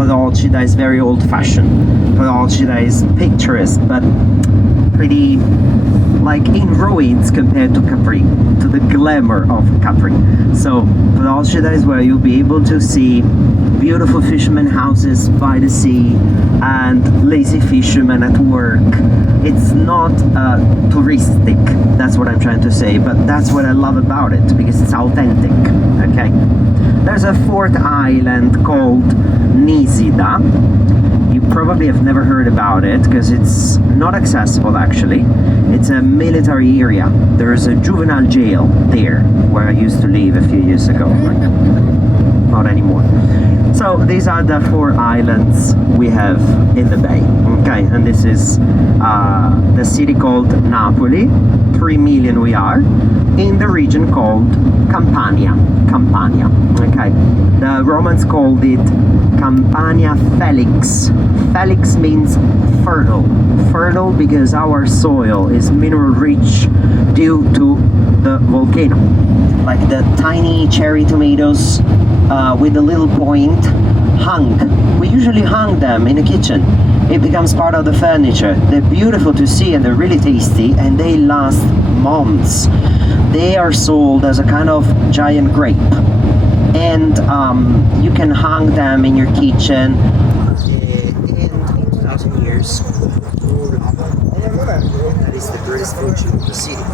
approach that is very old-fashioned, approach that is picturesque, but pretty like in ruins compared to Capri, to the glamour of Capri. So Procida is where you'll be able to see beautiful fishermen houses by the sea and lazy fishermen at work. It's not touristic, that's what I'm trying to say, but that's what I love about it, because it's authentic, okay? There's a fourth island called Nisida. You probably have never heard about it because it's not accessible actually. It's a military area. There's a juvenile jail there where I used to live a few years ago. Not anymore. So these are the 4 islands we have in the bay. Okay, and this is the city called Napoli. 3 million we are in the region called Campania. Campania. Okay, the Romans called it Campania Felix. Felix means fertile. Fertile because our soil is mineral rich due to the volcano. Like the tiny cherry tomatoes with a little point hung. We usually hang them in the kitchen. It becomes part of the furniture. They're beautiful to see and they're really tasty and they last months. They are sold as a kind of giant grape. And you can hang them in your kitchen. And in 2,000 years, that is the greatest fortune of the city.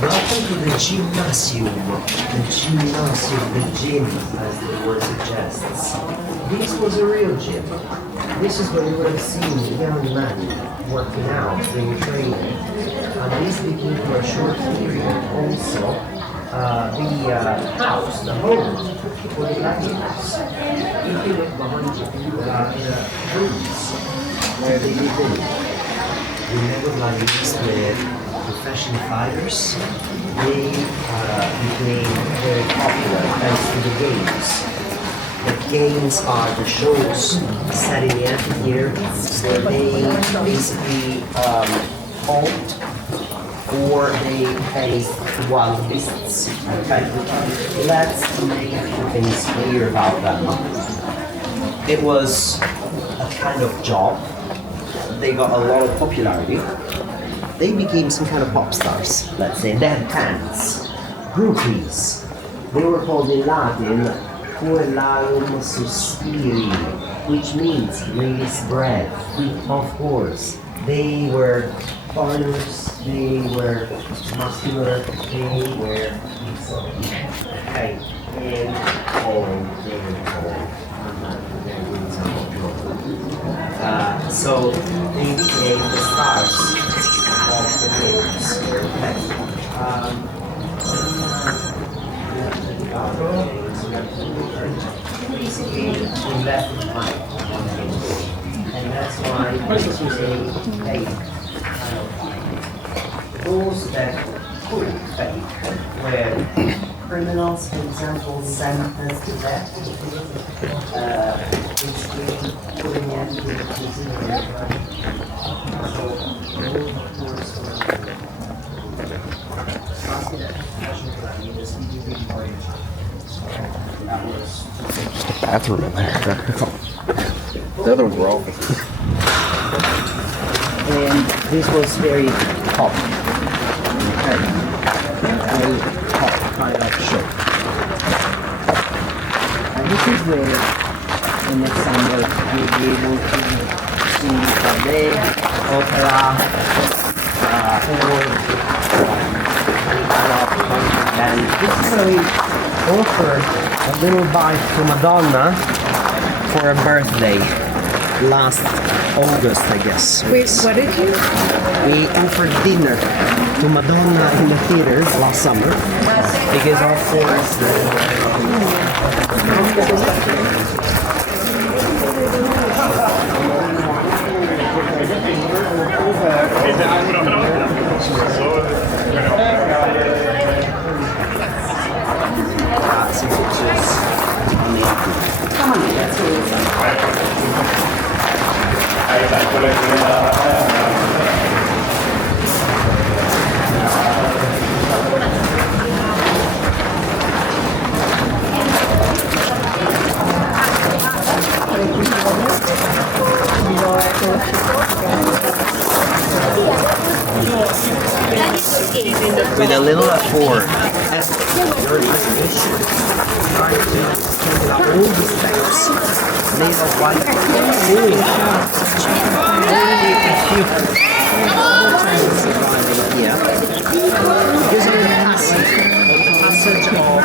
Welcome to the gymnasium. The gymnasium, the gym, as the word suggests. This was a real gym. This is where you would have seen young men working out, doing training. And this became for a short period also the house, the home for the gladiators. If you look behind you, in a rooms where they lived in. Remember gladiators with professional fighters, they became very popular thanks to the games. The games are the shows set in the amphitheater where they basically fought or they faced wild beasts. Okay, let's make a few things clear about that. It was a kind of job. They got a lot of popularity. They became some kind of pop stars, let's say. They had fans, groupies. They were called in Latin Puellarum Suspiri, which means ladies' breath. Of course, they were foreigners, they were muscular, they were okay, and they were tall. So they became the stars of the games. Basically, invested money, and that's why this was a fake kind of fight. Those that could fake were criminals, for example, sentenced to death. Basically, putting end to the prison. Just a bathroom in there. The other ones were open. And this was very hot. Very hot kind of show. And this is where, in example, you'll be able to see ballet, opera, and this is where we offer a little bite to Madonna for a birthday last August, I guess. Wait, what did you? We offered dinner to Madonna in the theater last summer because of course with a little effort. All the steps made of white because of the passage of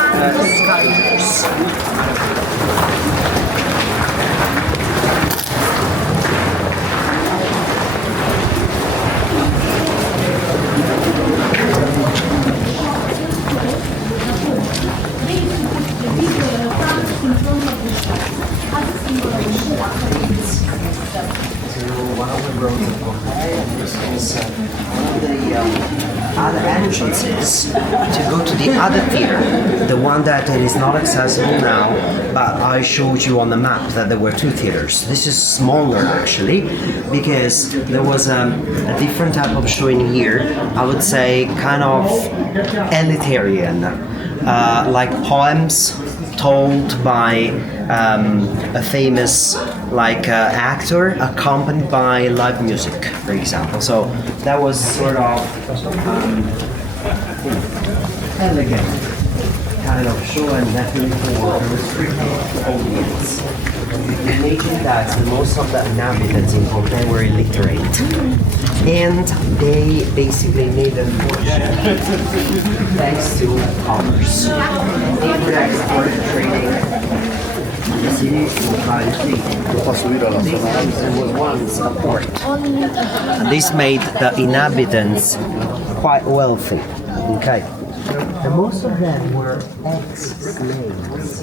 scavengers. One of the roads of Pompeii, this is one of the other entrances to go to the other theater, the one that it is not accessible now, but I showed you on the map that there were two theaters. This is smaller actually, because there was a different type of showing here, I would say kind of elitarian, like poems told by a famous actor accompanied by live music, for example. So that was sort of elegant kind of show, and definitely for a restricted audience. Imagine that most of the inhabitants in Pompeii were illiterate, and they basically made a fortune thanks to commerce. Import-export trading. There was once a port. And this made the inhabitants quite wealthy. Okay. And most of them were ex-slaves.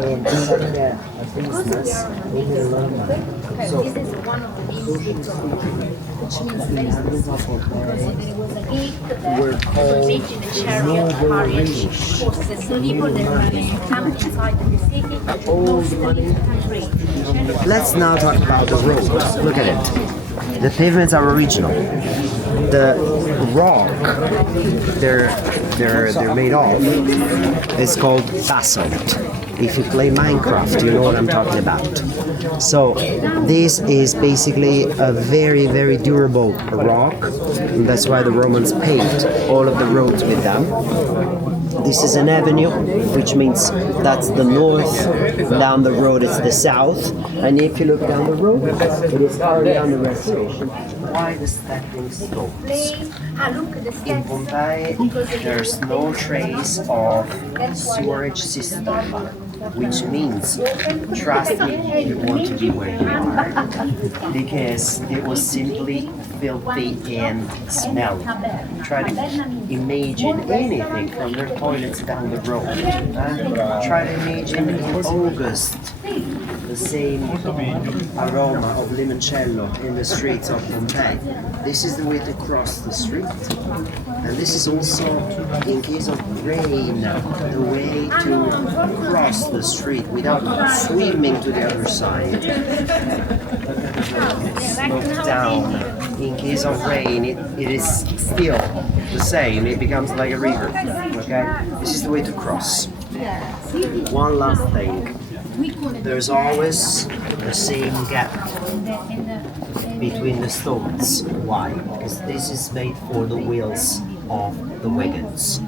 And starting a business in the London. So, this is one of the ancient which means there is this so there was a gate were called making a chariot carriage horses. So people they were camped inside the city. Let's now talk about the road. Look at it. The pavements are original. The rock they're made of is called basalt. If you play Minecraft, you know what I'm talking about. So this is basically a very, very durable rock, and that's why the Romans paved all of the roads with them. This is an avenue, which means that's the north. Down the road it's the south, and if you look down the road, it is already under restoration. Why the stepping stones? In Pompeii, there's no trace of sewerage system, which means, trust me, you want to be where you are, because it was simply filthy and smelly. Try to imagine anything from their toilets down the road. Try to imagine in August the same aroma of limoncello in the streets of Pompeii. This is the way to cross the street. And this is also, in case of rain, the way to cross the street without swimming to the other side. Slope down. In case of rain, it is still the same. It becomes like a river. Okay? This is the way to cross. One last thing. There's always the same gap between the stones. Why? Because this is made for the wheels of the wagons.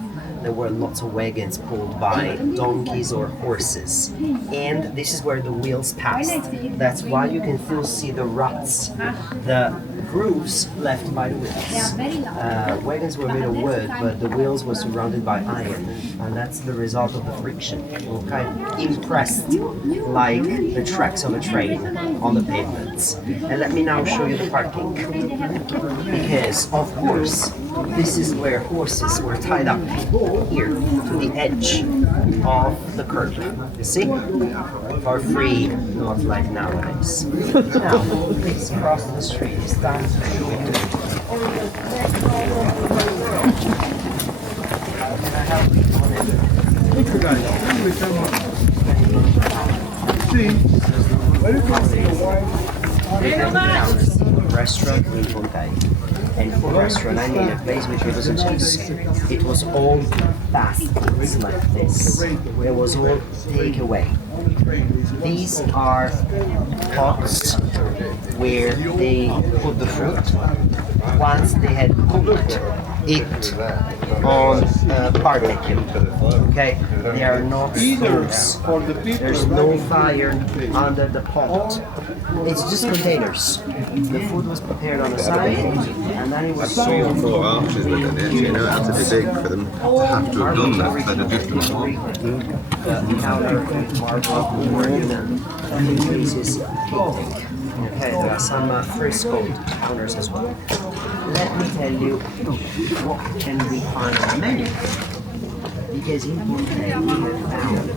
There were lots of wagons pulled by donkeys or horses, and this is where the wheels passed. That's why you can still see the ruts, the grooves left by the They wheels. are very loud. Wagons were made of wood, but the wheels were surrounded by iron, and that's the result of the friction. Okay, impressed like the tracks of a train on the pavements. And let me now show you the parking, because of course this is where horses were tied up here to the edge of the curb. You see, for free, not like nowadays. Now, please cross the street. Stand. Restaurant in Pompeii. And for restaurant, I mean a place which wasn't just. It was all fast foods like this. It was all takeaway. These are pots where they put the fruit. Once they had cooked it on barbecue. Okay, there are no stoves. There's no fire under the pot. It's just containers. The food was prepared on the side, and then it was So sold. thought arches look at it, you know, it had to be big for them to have to have done that. They'd have just done Increases heating. Okay, there are some fresco counters as well. Let me tell you what can we find on the menu. Because in Pompeii we have found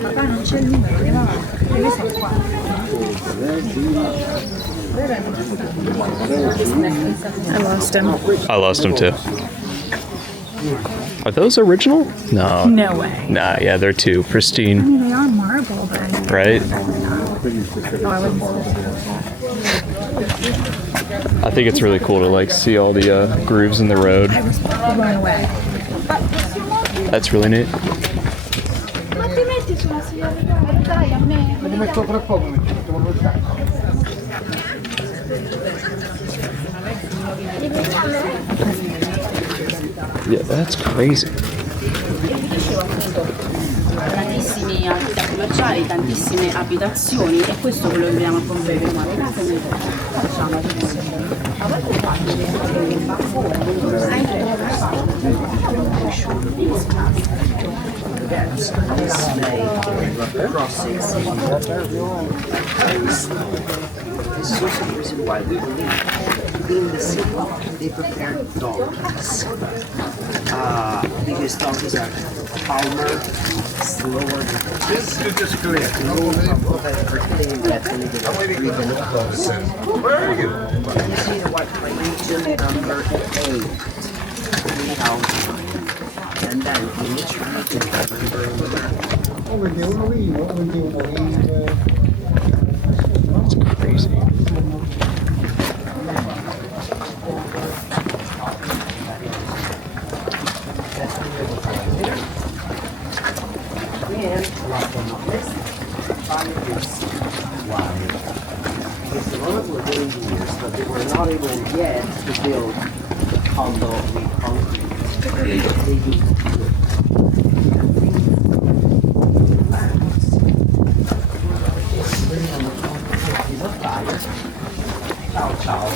Papà non c'è il numero, andiamo avanti. Sono qua. I lost him. I lost him too. Are those original? No. No way. Nah, yeah, they're too pristine, They are marble, but right? oh, I wouldn't I think it's really cool to like see all the grooves in the road. I was blown away. That's really neat. Ma ti metti sulla sedia di guarda, dai a me. Ti metto tra poco, Yeah, that's crazy. Tantissimi attività commerciali, tantissime abitazioni e questo quello che vediamo a Pompei. This is also the reason why we believe in the city they prepare donkeys. Because donkeys are calmer, slower than horses. You see the white region number 8. And then in each region It's crazy. Because the Romans were good engineers, but they were not able yet to build the condo with concrete. They used wood. Ciao, ciao.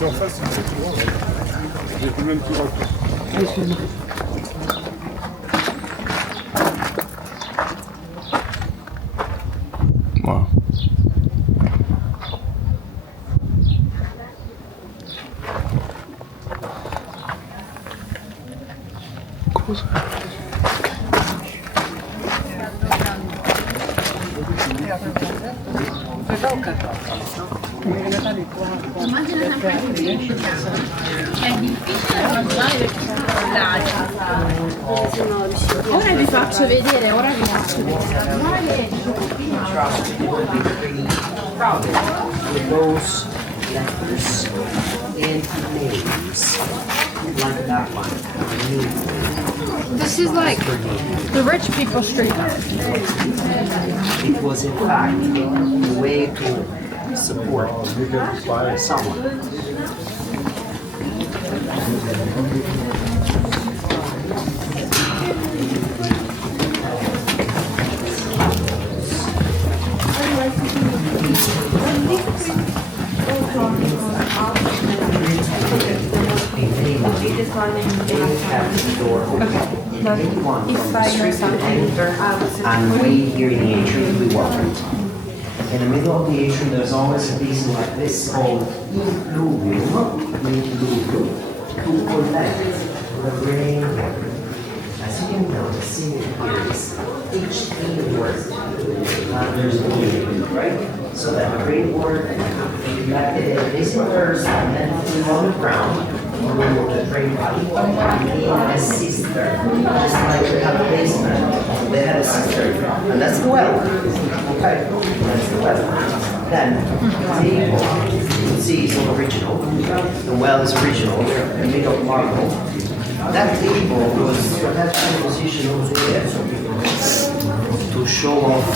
d'en face, c'est plus grand. J'ai fait même plus rapide. Wow. Immagina sempre che è difficile mangiare perché sono colorati. Ora vi faccio vedere, With those letters and names, like that one. This is like the rich people street. It was in fact a way to support someone. And we here in the atrium, we welcomed. In the middle of the atrium, there's always a piece like this called fluvium, to collect the rain. As you can notice, here is each word. There's a meaning, right? So that the rainwater collected in this first and then on the ground. The rain body in a cistern, just like we have a basement. They had a cistern, and that's the well. Okay, that's the well. Then the table, you can see is all original. The well is original, made of marble. That table was that position over there to show off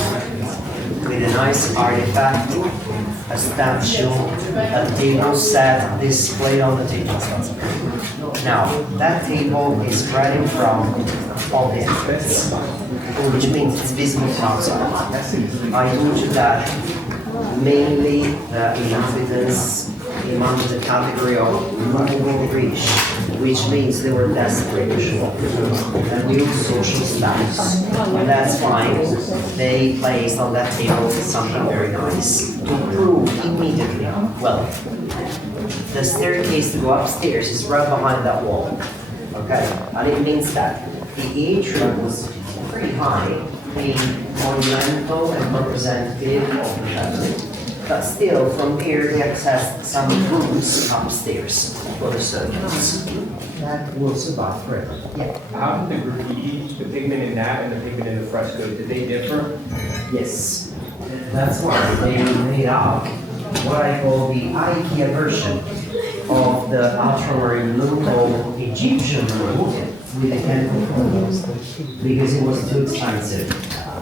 with a nice artifact, a statue, a table set displayed on the table. Now, that table is right in front of the entrance, which means it's visible from outside. I told you that mainly the inhabitants belong to the category of movable rich, which means they were desperate to show up and new social status. And that's fine. They placed on that table something very nice to prove immediately wealth. The staircase to go upstairs is right behind that wall. Okay? And it means that the atrium was pretty high, being monumental and representative of the family. But still, from here, they accessed some rooms upstairs for the surgeons. That will survive forever. Yeah. How did the graffiti, the pigment in that and the pigment in the fresco, did they differ? Yes. That's why they made up what I call the IKEA version of the ultramarine blue called Egyptian blue with the chemical chromes because it was too expensive.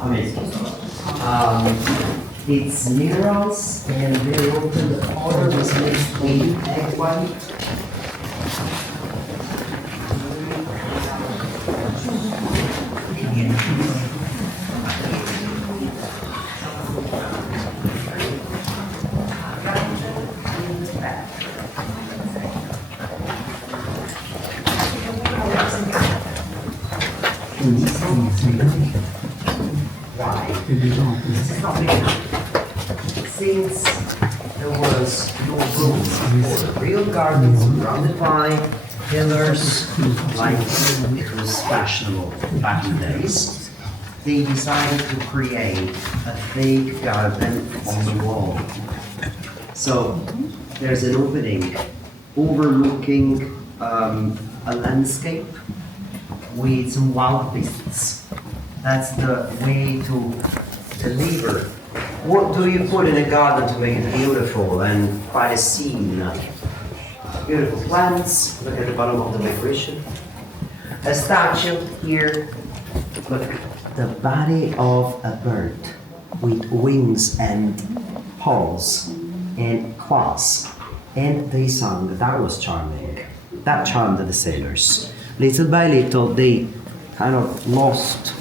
Amazing. It's minerals and very often the powder was mixed with egg white. Since there was no room for real gardens surrounded by pillars, like it was fashionable back in the days, they decided to create a fake garden on the wall. So there's an opening overlooking a landscape with some wild beasts. That's the way to deliver. What do you put in a garden to make it beautiful and quite a scene? Beautiful plants. Look at the bottom of the decoration. A statue here. Look, the body of a bird with wings and paws and claws. And they sung. That was charming. That charmed the sailors. Little by little, they kind of lost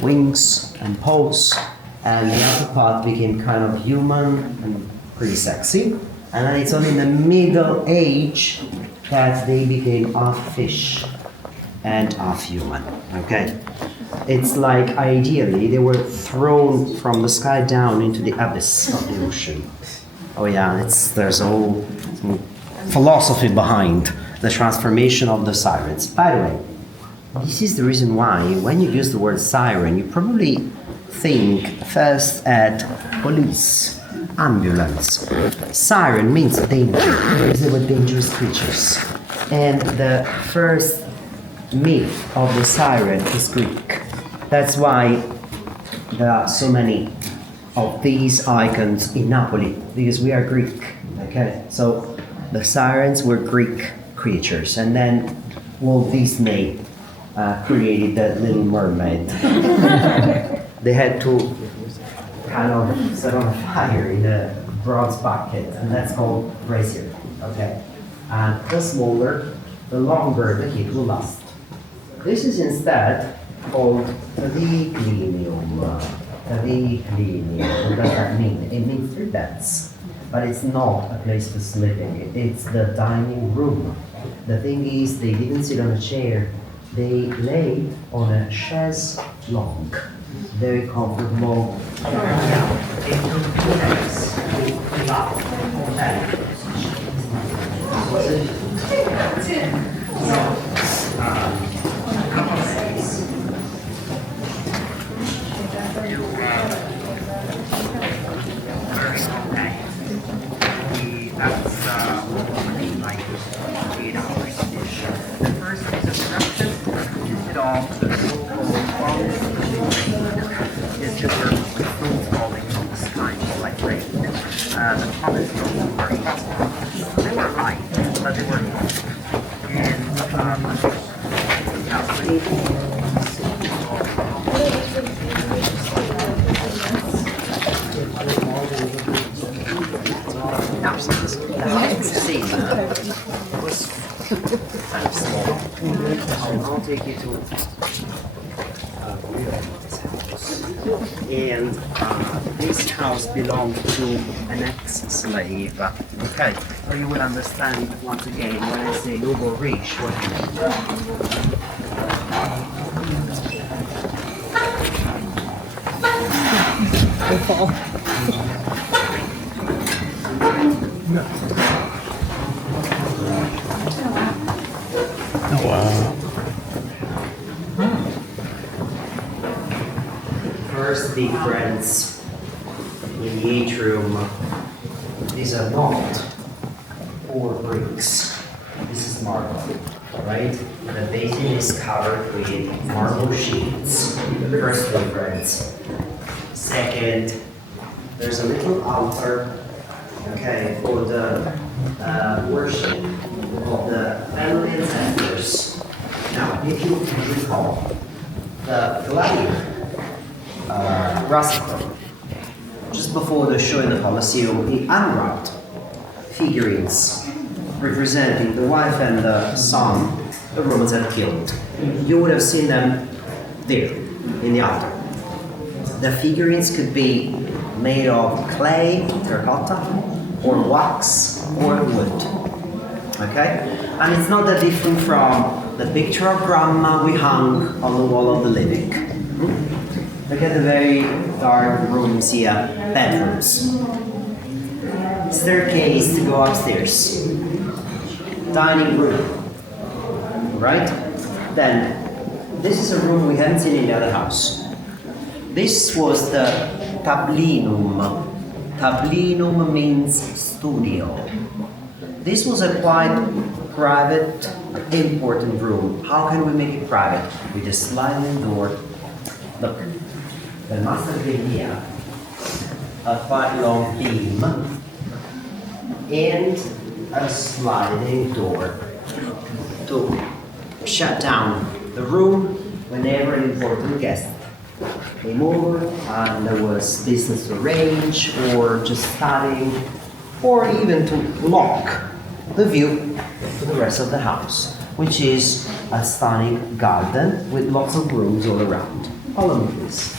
wings and paws, and the upper part became kind of human and pretty sexy. And then it's only in the Middle Age that they became half fish and half human. Okay? It's like ideally they were thrown from the sky down into the abyss of the ocean. Oh yeah, there's a whole philosophy behind the transformation of the sirens. By the way, this is the reason why when you use the word siren, you probably think first at police, ambulance. Siren means danger. They were dangerous creatures. And the first myth of the siren is Greek. That's why there are so many of these icons in Napoli, because we are Greek. Okay, so the sirens were Greek creatures, and then Walt Disney created the Little Mermaid. They had to kind of set on fire in a bronze bucket, and that's called brazier. Okay, and the smaller, the longer the heat will last. This is instead called triclinium. Triclinium. What does that mean? It means 3 beds, but it's not a place for sleeping. It's the dining room. The thing is, they didn't sit on a chair. They lay on a chaise longue. Very comfortable. I'll take you to and this house belonged to an ex-slave. Okay, so you will understand once again when I say Uber rich what I Oh, wow. First difference in the atrium, these are not 4 bricks. This is marble, right? The basin is covered with marble sheets. The first difference. Second, there's a little altar, okay, for the worship of the family ancestors. Now, if you can recall, the gladiator Russell, just before the show in the Colosseum, he unwrapped figurines representing the wife and the son the Romans had killed. You would have seen them there in the altar. The figurines could be made of clay, terracotta, or wax, or wood. Okay? And it's not that different from the picture of grandma we hung on the wall of the living. Look at the very dark rooms here, bedrooms. Staircase to go upstairs. Dining room. Right? Then, this is a room we haven't seen in the other house. This was the tablinum. Tablinum means studio. This was a quite private, important room. How can we make it private? With a sliding door. Look, there must have been here a quite long beam and a sliding door to shut down the room whenever an important guest came over and there was business to arrange or just studying or even to block the view to the rest of the house, which is a stunning garden with lots of rooms all around. Follow me, please.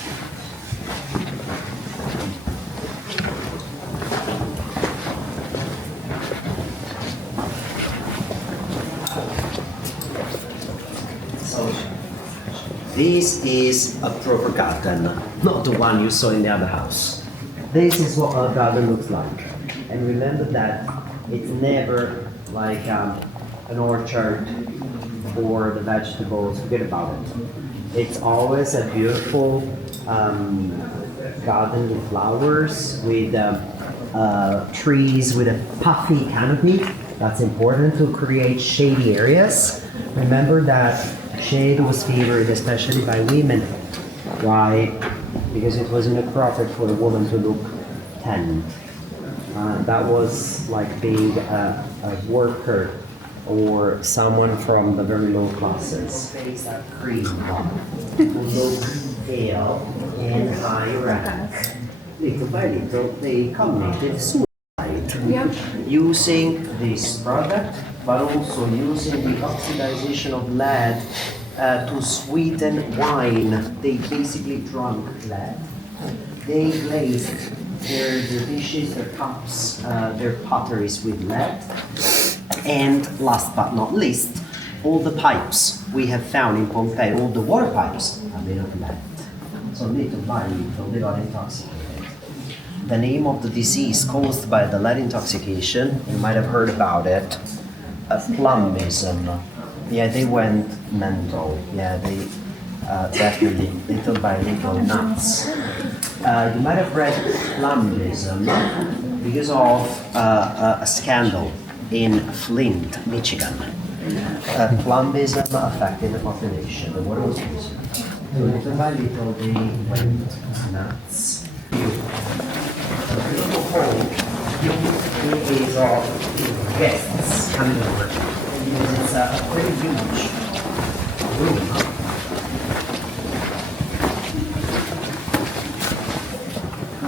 So, this is a proper garden, not the one you saw in the other house. This is what a garden looks like. And remember that it's never like an orchard for the vegetables, forget about it. It's always a beautiful garden with flowers, with trees with a puffy canopy. That's important to create shady areas. Remember that shade was favored especially by women. Why? Because it was inappropriate for a woman to look tan. That was like being a worker or someone from the very low classes. Face that cream who look pale and high rank. Little by little, they committed suicide. Using this product, but also using the oxidization of lead to sweeten wine. They basically drank lead. They glazed their dishes, their cups, their potteries with lead. And last but not least, all the pipes we have found in Pompeii, all the water pipes are made of lead. So little by little they got intoxicated. The name of the disease caused by the lead intoxication, you might have heard about it, plumbism. Yeah, they went mental. Yeah, they definitely little by little nuts. You might have read plumbism because of a scandal in Flint, Michigan. Plumbism affected the population. The water was poisoned. So little by little they went nuts. It is of guests coming over because it's a pretty huge room.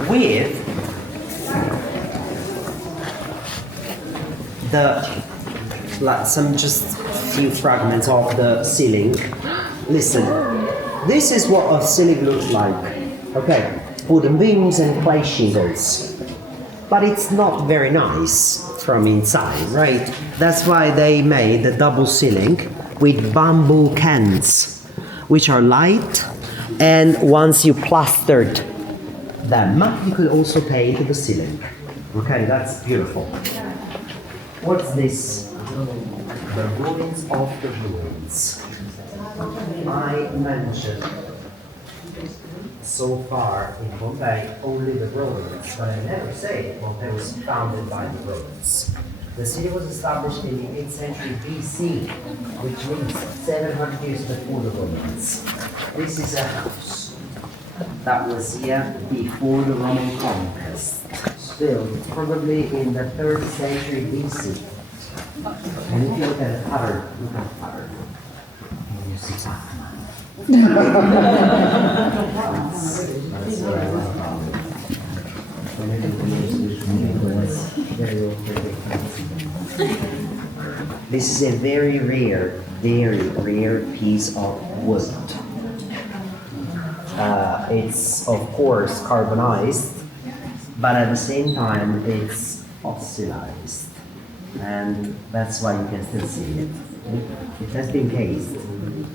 With some just few fragments of the ceiling. Listen, this is what a ceiling looks like. Okay, wooden beams and clay shingles. But it's not very nice from inside, right? That's why they made the double ceiling with bamboo cans, which are light, and once you plastered them, you could also paint the ceiling. Okay, that's beautiful. What's this? The ruins of the ruins. I mentioned so far in Pompeii only the Romans, but I never say Pompeii was founded by the Romans. The city was established in the 8th century BC, which means 700 years before the Romans. This is a house that was here before the Roman conquest, built probably in the 3rd century BC. And if you look at the pattern, look at the pattern. You see Batman. This is a very rare piece of wood. It's of course carbonized, but at the same time it's fossilized, and that's why you can still see it. It has been cased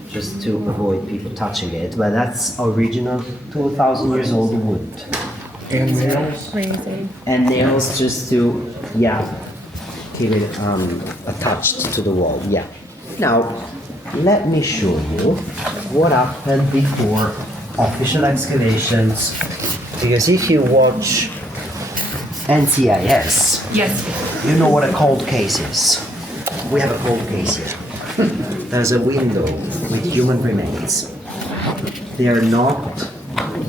just to avoid people touching it, but that's original 2,000 years old wood. And nails? Crazy. And nails just to, keep it attached to the wall, Now, let me show you what happened before official excavations, because if you watch NCIS, Yes. you know what a cold case is. We have a cold case here. There's a window with human remains. They are not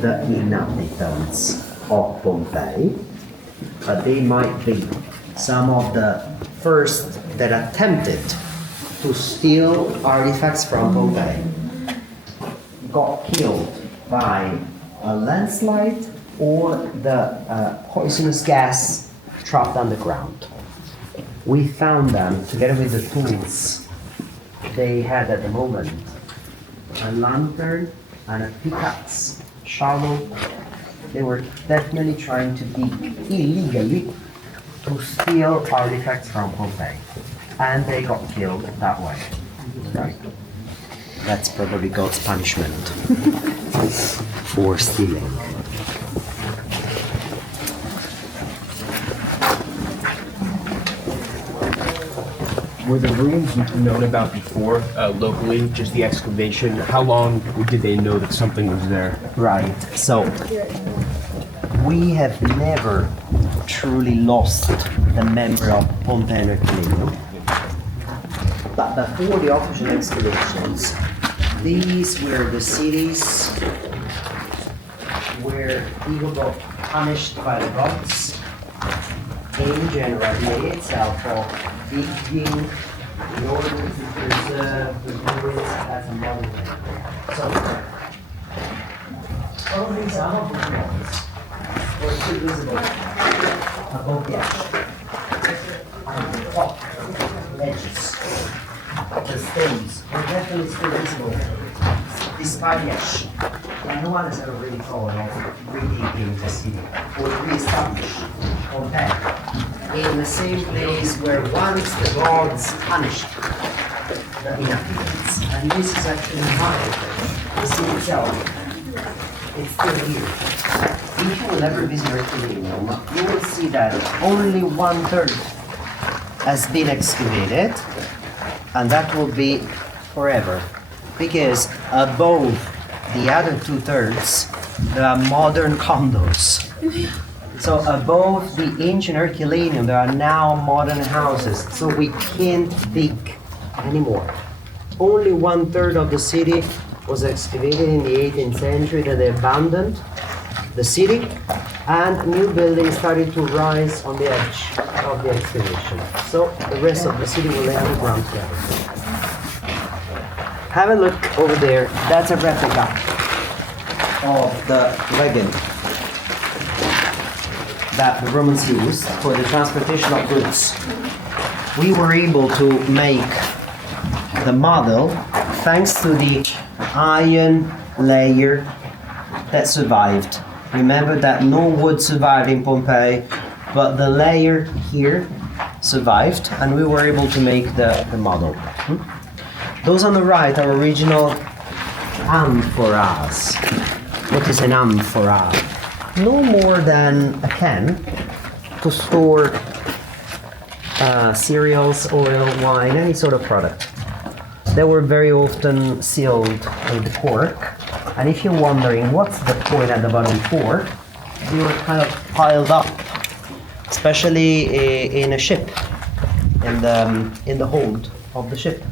the inhabitants of Pompeii, but they might be some of the first that attempted to steal artifacts from Pompeii. Got killed by a landslide or the poisonous gas trapped underground. We found them together with the tools they had at the moment. A lantern and a pickaxe, shovel. They were definitely trying to dig illegally to steal artifacts from Pompeii. And they got killed that way. Right. That's probably God's punishment for stealing. Were the ruins known about before, locally, just the excavation? How long did they know that something was there? Right, so we have never truly lost the memory of Pompeii and Herculaneum. But before the official excavations, these were the cities where people got punished by the gods in general. The idea itself of digging in order to preserve the ruins as a monument. So, probably some of the ruins were still visible above the ash. On the top ledges of the stones were definitely still visible despite the ash. And no one has ever really thought of redigging the city or re-establish Pompeii in the same place where once the gods punished the inhabitants. And this is actually why the city itself is still here. If you will ever visit Herculaneum, you will see that only 1/3 has been excavated, and that will be forever. Because above the other 2/3, there are modern condos. So above the ancient Herculaneum, there are now modern houses. So we can't dig anymore. Only 1/3 of the city was excavated in the 18th century that they abandoned the city, and new buildings started to rise on the edge of the excavation. So the rest of the city will lay underground together. Have a look over there. That's a replica of the wagon that the Romans used for the transportation of goods. We were able to make the model thanks to the iron layer that survived. Remember that no wood survived in Pompeii, but the layer here survived, and we were able to make the model. Those on the right are original amphoras. What is an amphora? No more than a can to store cereals, oil, wine, any sort of product. They were very often sealed with cork. And if you're wondering what's the point at the bottom for, they were kind of piled up, especially in a ship, in the hold of the ship.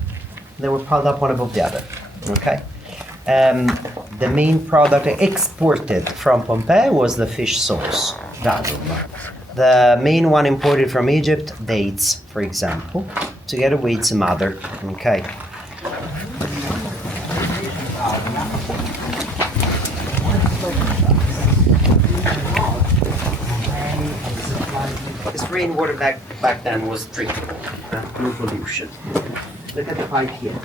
They were piled up one above the other. Okay. The main product exported from Pompeii was the fish sauce, garum. The main one imported from Egypt, dates, for example, together with some other. Okay. This rainwater back then was drinkable, no pollution. Look at the pipe here.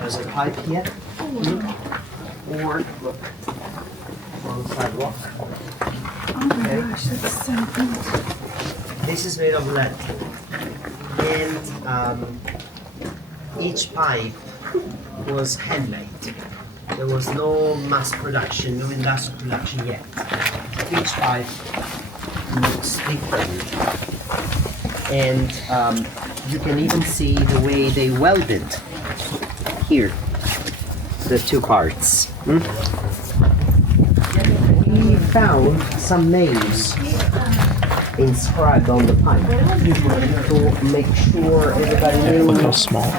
There's a pipe here. Or look on the sidewalk. Oh my gosh, that's so good. This is made of lead. And each pipe was handmade. There was no mass production, no industrial production yet. Each pipe looks different. And you can even see the way they welded here, the two parts. We found some names inscribed on the pipe to make sure everybody knew. Look how small.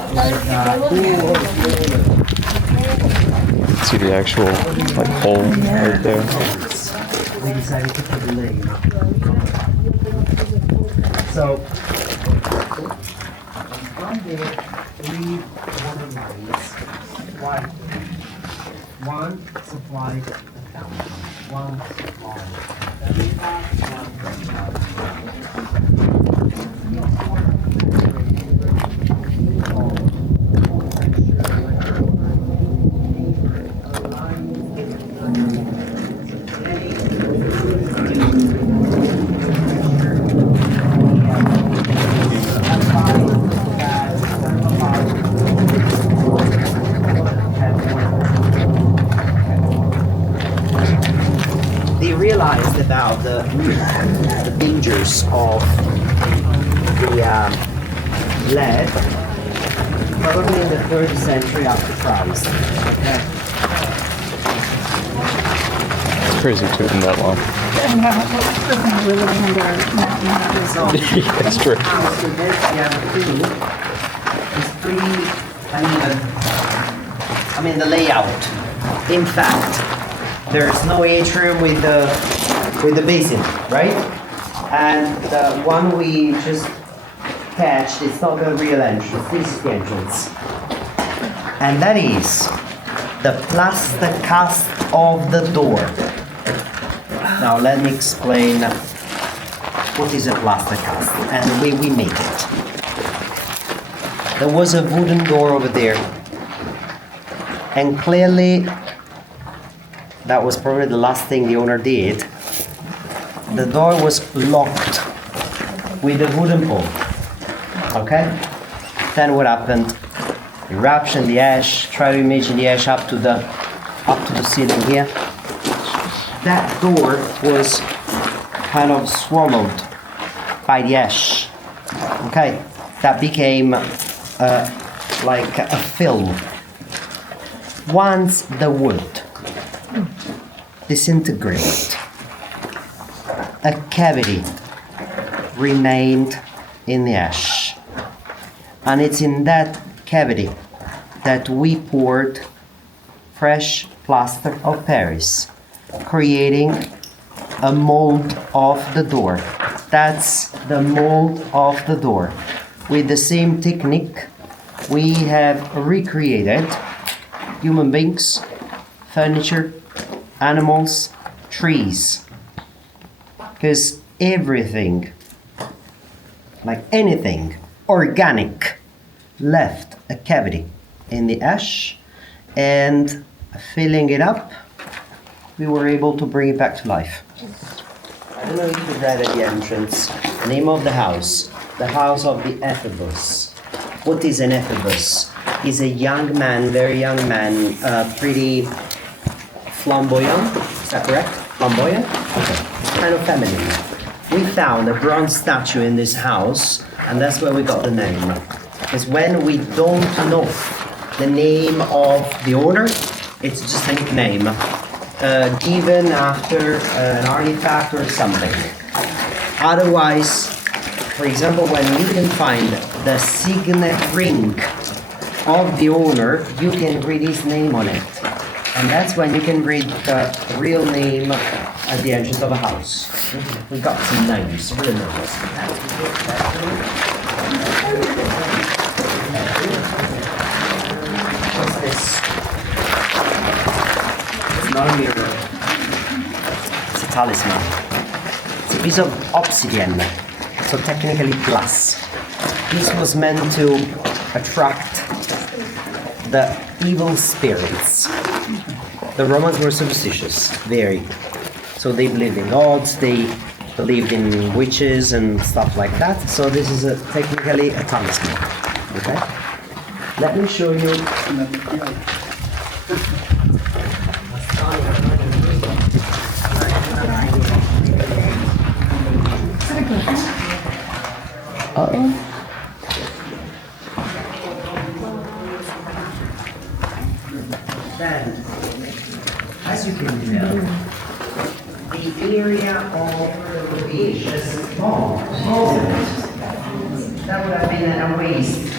See the actual hole right there. We decided to put the name. So from there, 3 water lines. One supplied the fountain. One they realized about the dangers of the lead probably in the 3rd century after Christ. Okay. crazy to them that long. That's true. House with this, yeah, it's pretty uneven. I mean, the layout. In fact, there's no atrium with the basin, right? And the one we just patched, it's not the real entrance. This is the entrance, and that is the plaster cast of the door. Now let me explain what is a plaster cast and the way we make it. There was a wooden door over there, and clearly that was probably the last thing the owner did. The door was locked with a wooden pole. Okay? Then what happened? Eruption, the ash. Try to imagine the ash up to the ceiling here. That door was kind of swallowed by the ash. Okay? That became like a film. Once the wood disintegrated, a cavity remained in the ash. And it's in that cavity that we poured fresh plaster of Paris, creating a mold of the door. That's the mold of the door. With the same technique, we have recreated human beings, furniture, animals, trees. Because everything, like anything organic, left a cavity in the ash, and filling it up, we were able to bring it back to life. I don't know if you read at the entrance, name of the house of the Ephebus. What is an Ephebus? He's a young man, very young man, pretty flamboyant, is that correct? Flamboyant? Okay, kind of feminine. We found a bronze statue in this house, and that's where we got the name. Because when we don't know the name of the owner, it's just a nickname given after an artifact or something. Otherwise, for example, when you can find the signet ring of the owner, you can read his name on it. And that's when you can read the real name at the entrance of a house. We got some names, real names. What's this? It's not a mirror. It's a talisman. It's a piece of obsidian, so technically glass. This was meant to attract the evil spirits. The Romans were superstitious, very. So they believed in gods, they believed in witches and stuff like that. So this is technically a talisman. Okay? Let me show you. Then, as you can tell, the area of the beach is small. That would have been a waste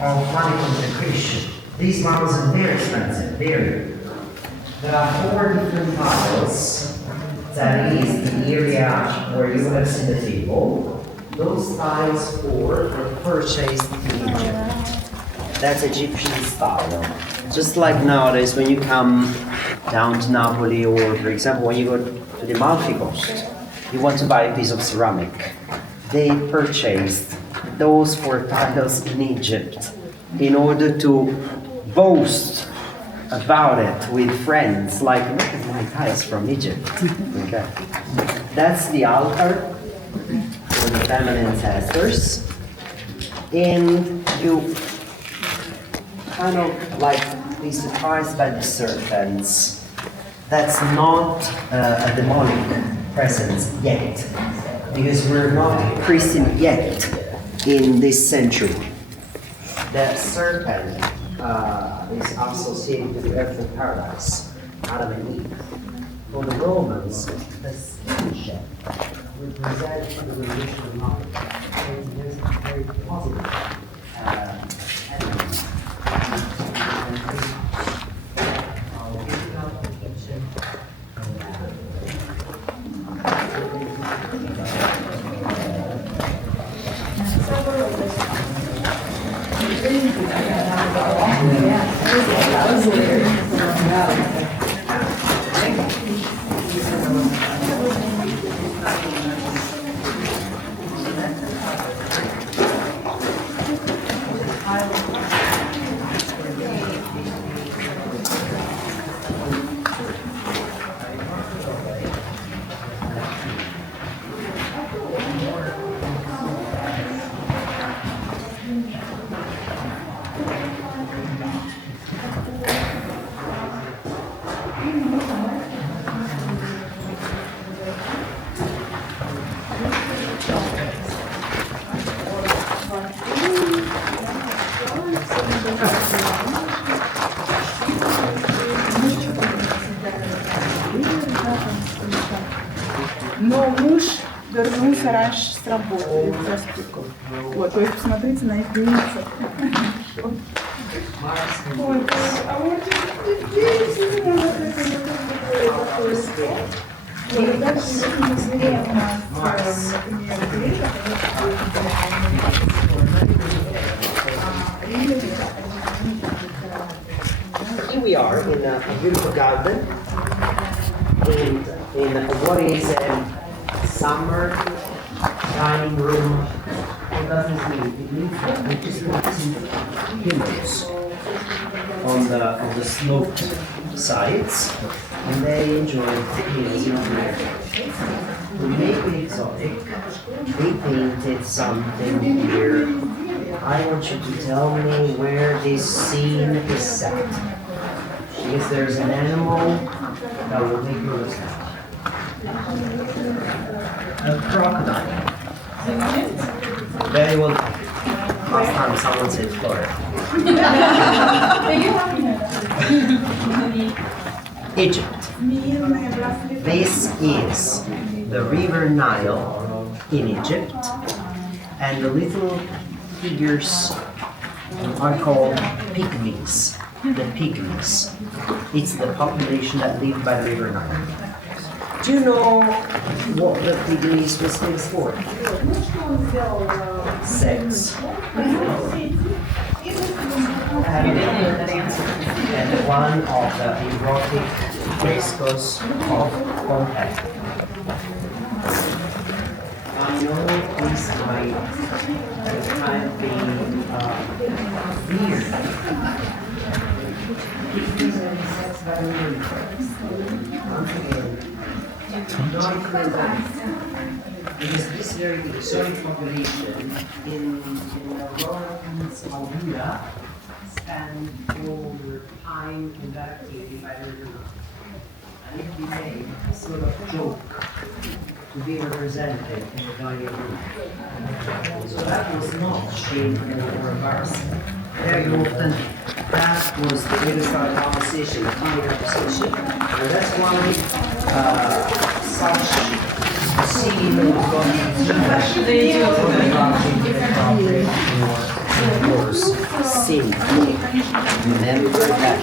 of money consecration. These marbles are very expensive, very. There are 4 different tiles. That is the area where you have seen the table. Those tiles 4 were purchased in Egypt. That's Egyptian style. Just like nowadays when you come down to Napoli, or for example when you go to the Amalfi Coast, you want to buy a piece of ceramic. They purchased those 4 tiles in Egypt in order to boast about it with friends, like, look at my tiles from Egypt. Okay. That's the altar for the family ancestors, and you kind of like be surprised by the serpents. That's not a demonic presence yet, because we're not Christian yet in this century. The serpent is associated with the earth and paradise, Adam and Eve. For the Romans, the skin represents the religion of life. And there's a very positive element. Но муж вернулся раньше с работы, я спикал. Вот, то есть посмотрите на их лица. Ой, а вот Here we are in a beautiful garden in what is a summer dining room. What does this mean? It means that we just put some pillows on the sloped sides, and they enjoy meals here. To make it exotic, they painted something here. I want you to tell me where this scene is set. Because there's an animal that will make you understand. A crocodile. Very well. Last time someone said Florida. Egypt. This is the river Nile in Egypt, and the little figures are called pygmies. The pygmies. It's the population that lived by the river Nile. Do you know what the pygmies was stands for? Sex. And one of the erotic frescoes of Pompeii. I know this might have been weird. Because this very exotic population in the Romans Albula spent all their time in that activity by the river. And it became a sort of joke to be represented in the dining room. So that was not shameful or embarrassing. Very often, that was the biggest part of conversation, funny conversation. And that's why such a scene was sin. Remember that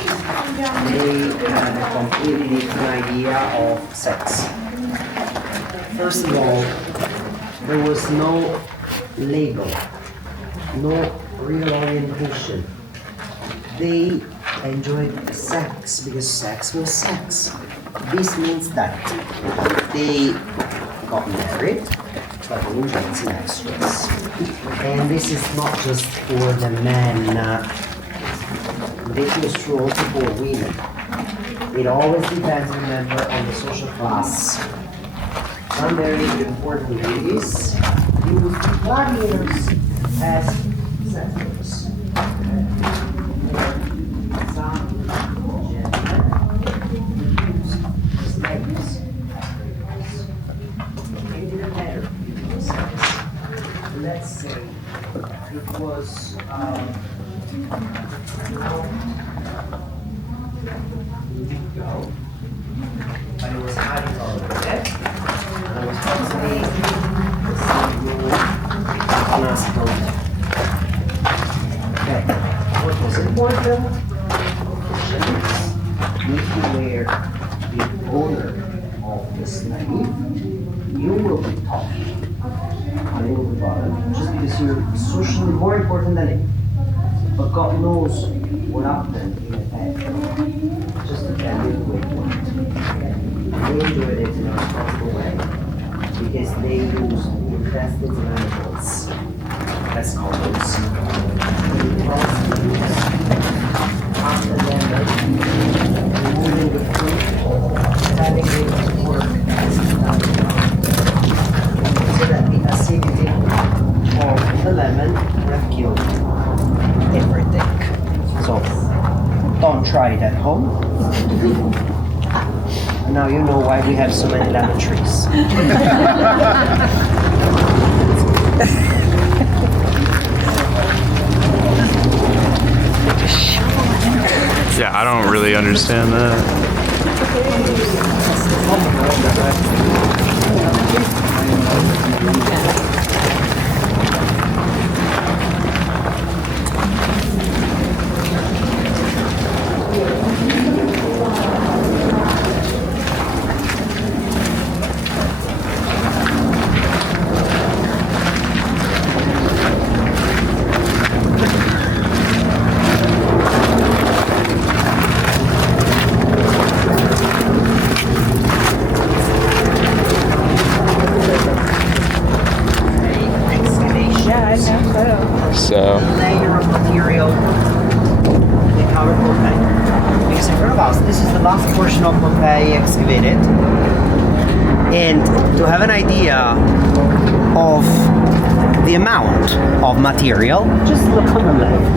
they had a completely different idea of sex. First of all, there was no label, no real orientation. They enjoyed sex because sex was sex. This means that they got married, but they enjoyed some extras. And this is not just for the men, this was true also for women. It always depends, remember, on the social class. Some very important ladies use gladiators as settlers. Some gentlemen use slaves. It didn't matter. Let's say it was go by and it was highly tolerable. And it was possibly the same rule classical. Okay, what was important? If you were the owner of the slave, you will be taught a little bit about it, just because you're socially more important than it. But God knows what happened in the past. Just to tell you the way it worked. They enjoyed it in a responsible way because they used intestines of animals as colors. After them, removing the fruit, adding it to work as a so that the acidity of the lemon would have killed everything. So don't try it at home. Now you know why we have so many lemon trees. Yeah, I don't really understand that. So Layer of material they cover Pompeii. Because in front of us, this is the last portion of Pompeii excavated. And to have an idea of the amount of material, just look on the left.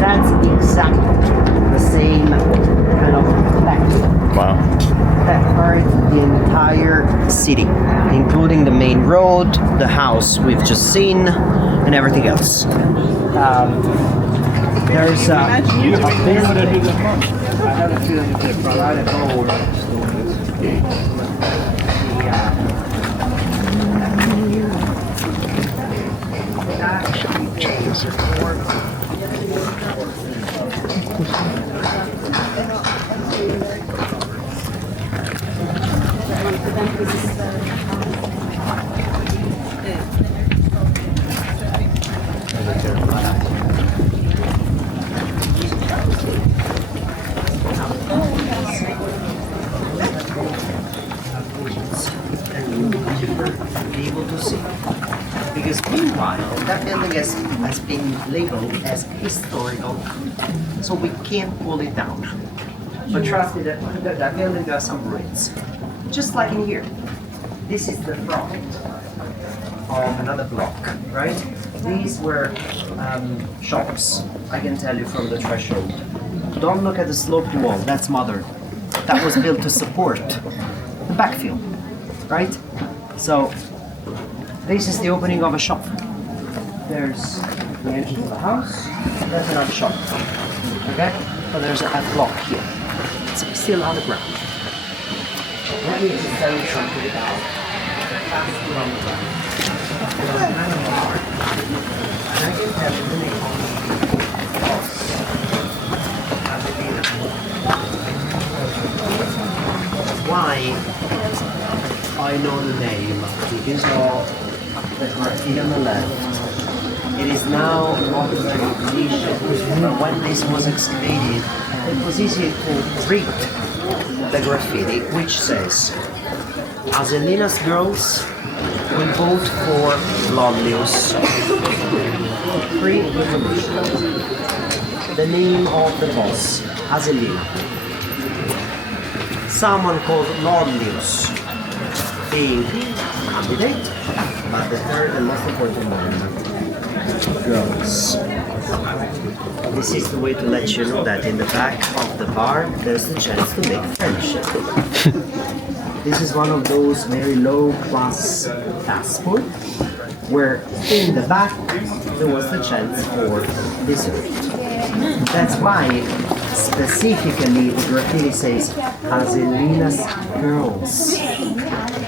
That's exactly the same kind of backfill wow. that covered the entire city, including the main road, the house we've just seen, and everything else. There's a building. I have a feeling that they're probably gold. Be able to see. Because meanwhile, that building has been labeled as historical, so we can't pull it down. But trust me, that building got some ruins. Just like in here. This is the front of another block, right? These were shops, I can tell you from the threshold. Don't look at the sloped wall, that's modern. That was built to support the backfill, right? So, this is the opening of a shop. There's the entrance of the house, there's another shop, okay? So there's a block here. It's still underground. Let me just tell you something about the fast on the ground. And I can tell you the name why I know the name, because of the graffiti on the left. It is now not in the position, but when this was excavated, it was easy to read the graffiti, which says, Azelina's girls will vote for Lollius. Pre-revolution. The name of the boss, Azelina. Someone called Lollius being candidate, but the third and most important one, girls. This is the way to let you know that in the back of the bar, there's the chance to make friendship. This is one of those very low-class fast food, where in the back, there was the chance for dessert. That's why specifically the graffiti says Azelina's girls.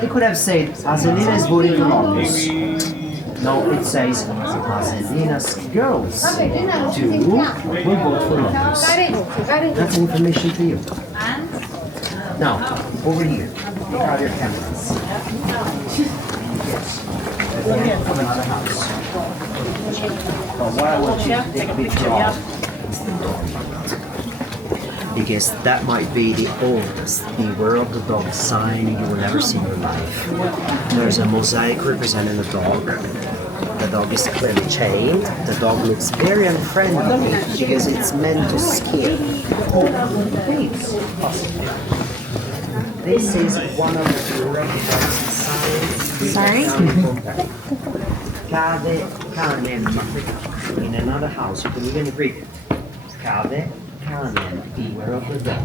It could have said Azelina is voting for Locus. No, it says Azelina's girls will vote for Locus. That's information to you. Now, over here, take out your cameras. Yes. From another house. But what I want you to take a picture of is the dog. Because that might be the oldest beware of the dog sign you will ever see in your life. There's a mosaic representing the dog. The dog is clearly chained. The dog looks very unfriendly because it's meant to scare. This is one of the recognized signs. Sorry? Cade canem. In another house, you can even read it. Cade canem, beware of the dog.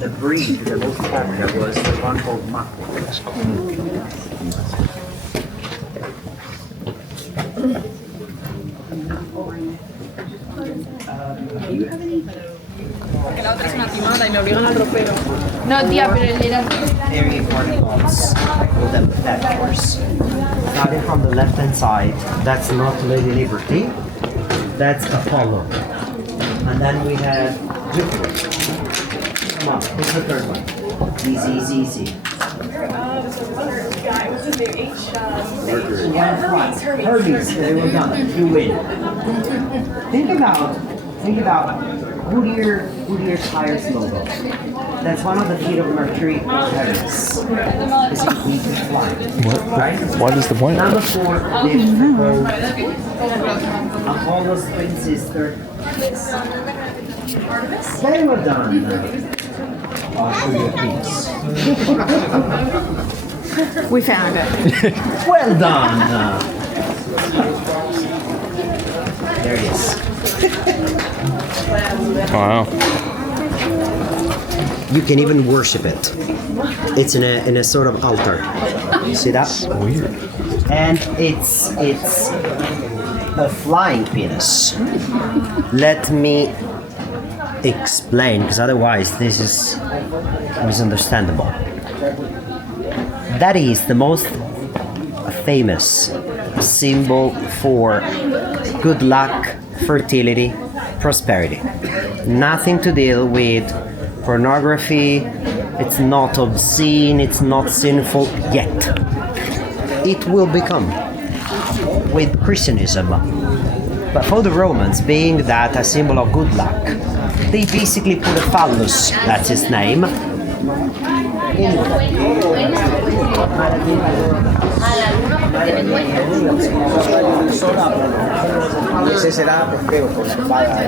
The breed, the most popular, was the one called Mako. No, tía, pero él era... Very important dogs. I call them vectors. Starting from the left hand side, that's not Lady Liberty, that's Apollo. And then we have Jupiter. Come on, who's the third one? Easy, easy, easy. Hermes, they were done. You win. Think about Goodyear Tires logo. That's one of the feet of Mercury or Hermes. Because it needs to fly. What? Right? What is the point? Number 4, Apollo's twin sister. Very well done. I'll show you a piece. We found it. Well done. There it is. Wow. You can even worship it. It's in a sort of altar. You see that? Weird. And it's a flying penis. Let me explain, because otherwise this is misunderstandable. That is the most famous symbol for good luck, fertility, prosperity. Nothing to deal with pornography. It's not obscene, it's not sinful yet. It will become with Christianism. But for the Romans, being that a symbol of good luck, they basically put a phallus, that's his name, in Ese será feo con la espada.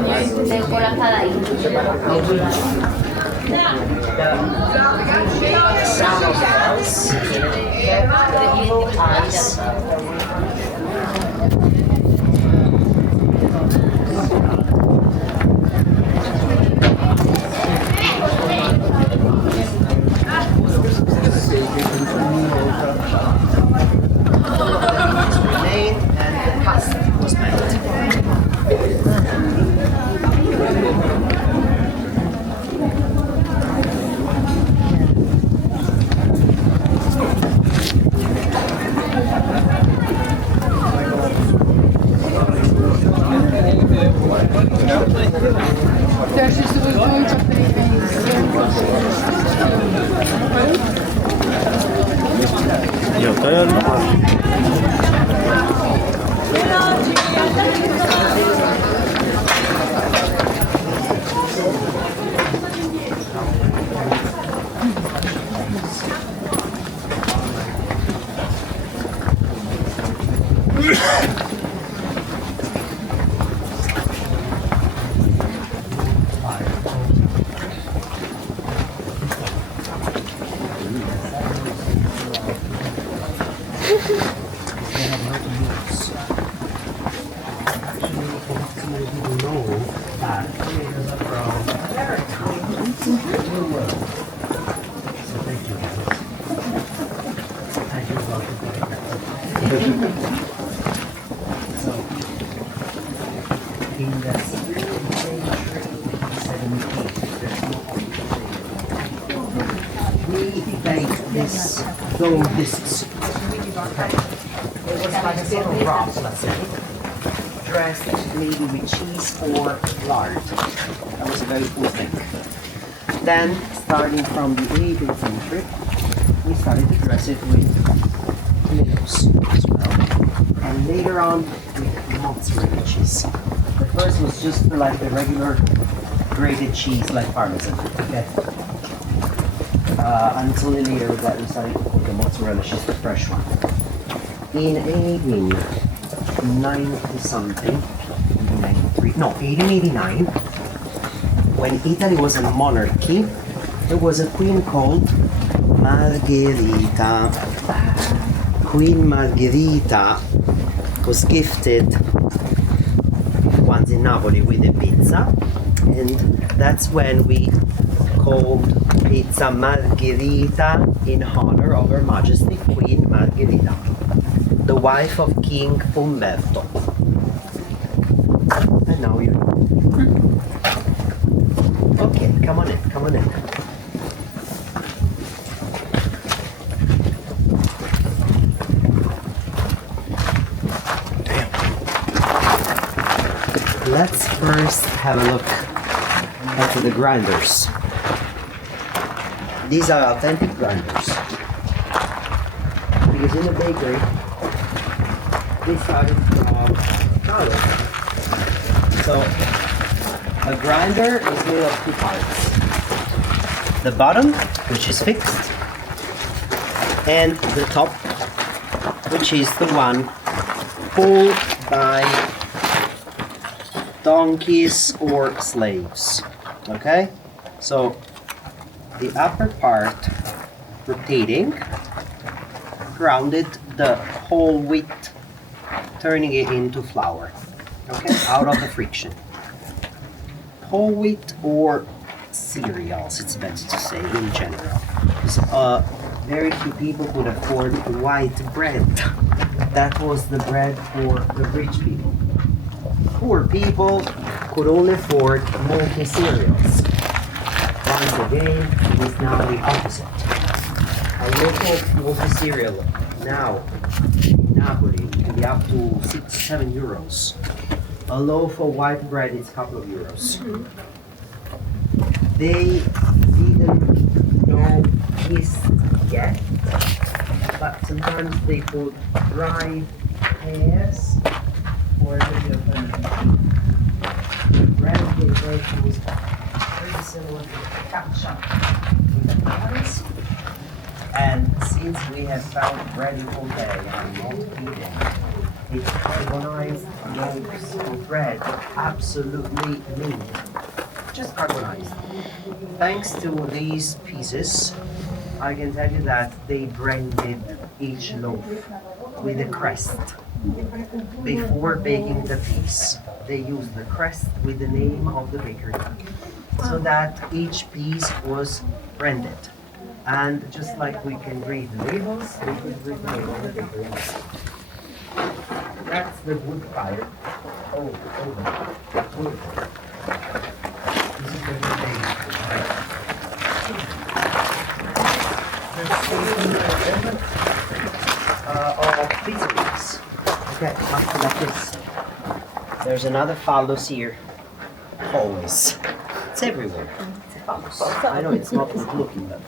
we bake this dough discs. Okay. It was like a sort of wrap, let's say, dressed maybe with cheese or lard. That was a very cool thing. Then, starting from the 18th century, we started to dress it with tomatoes as well. And later on, with mozzarella cheese. The first was just like the regular grated cheese like Parmesan. Okay. Until later that we started to put the mozzarella cheese, the fresh one. In 1890 something, 1889, when Italy was a monarchy, there was a queen called Margherita. Queen Margherita was gifted once in Napoli with a pizza, and that's when we called pizza Margherita in honor of Her Majesty Queen Margherita, the wife of King Umberto. And now you know. Okay, come on in, come on in. Let's first have a look at the grinders. These are authentic grinders. Because in the bakery, they started from powder. So, a grinder is made of two parts. The bottom, which is fixed, and the top, which is the one pulled by donkeys or slaves. Okay? So, the upper part rotating grounded the whole wheat, turning it into flour, okay, out of the friction. Whole wheat or cereals, it's best to say in general. So, very few people could afford white bread. That was the bread for the rich people. Poor people could only afford multi-cereals. Once again, it is now the opposite. A local multi-cereal now in Napoli can be up to 6-7 euros. A loaf of white bread is a couple of euros. They didn't know this yet, but sometimes they put dry pears or a bit of the bread version was very similar to ketchup with the pears. And since we have found bread in Pompeii, I'm not eating. It's carbonized loaves of bread, absolutely new, just carbonized. Thanks to these pieces, I can tell you that they branded each loaf with a crest. Before baking the piece, they used the crest with the name of the bakery, so that each piece was branded. And just like we can read the labels, we could read the name of the bakery. That's the wood fire. Oh, wood. This is the wood baking. Of pizza wheels. Okay, after like this. There's another phallus here. Always. It's everywhere. It's a phallus. I know it's not good looking, but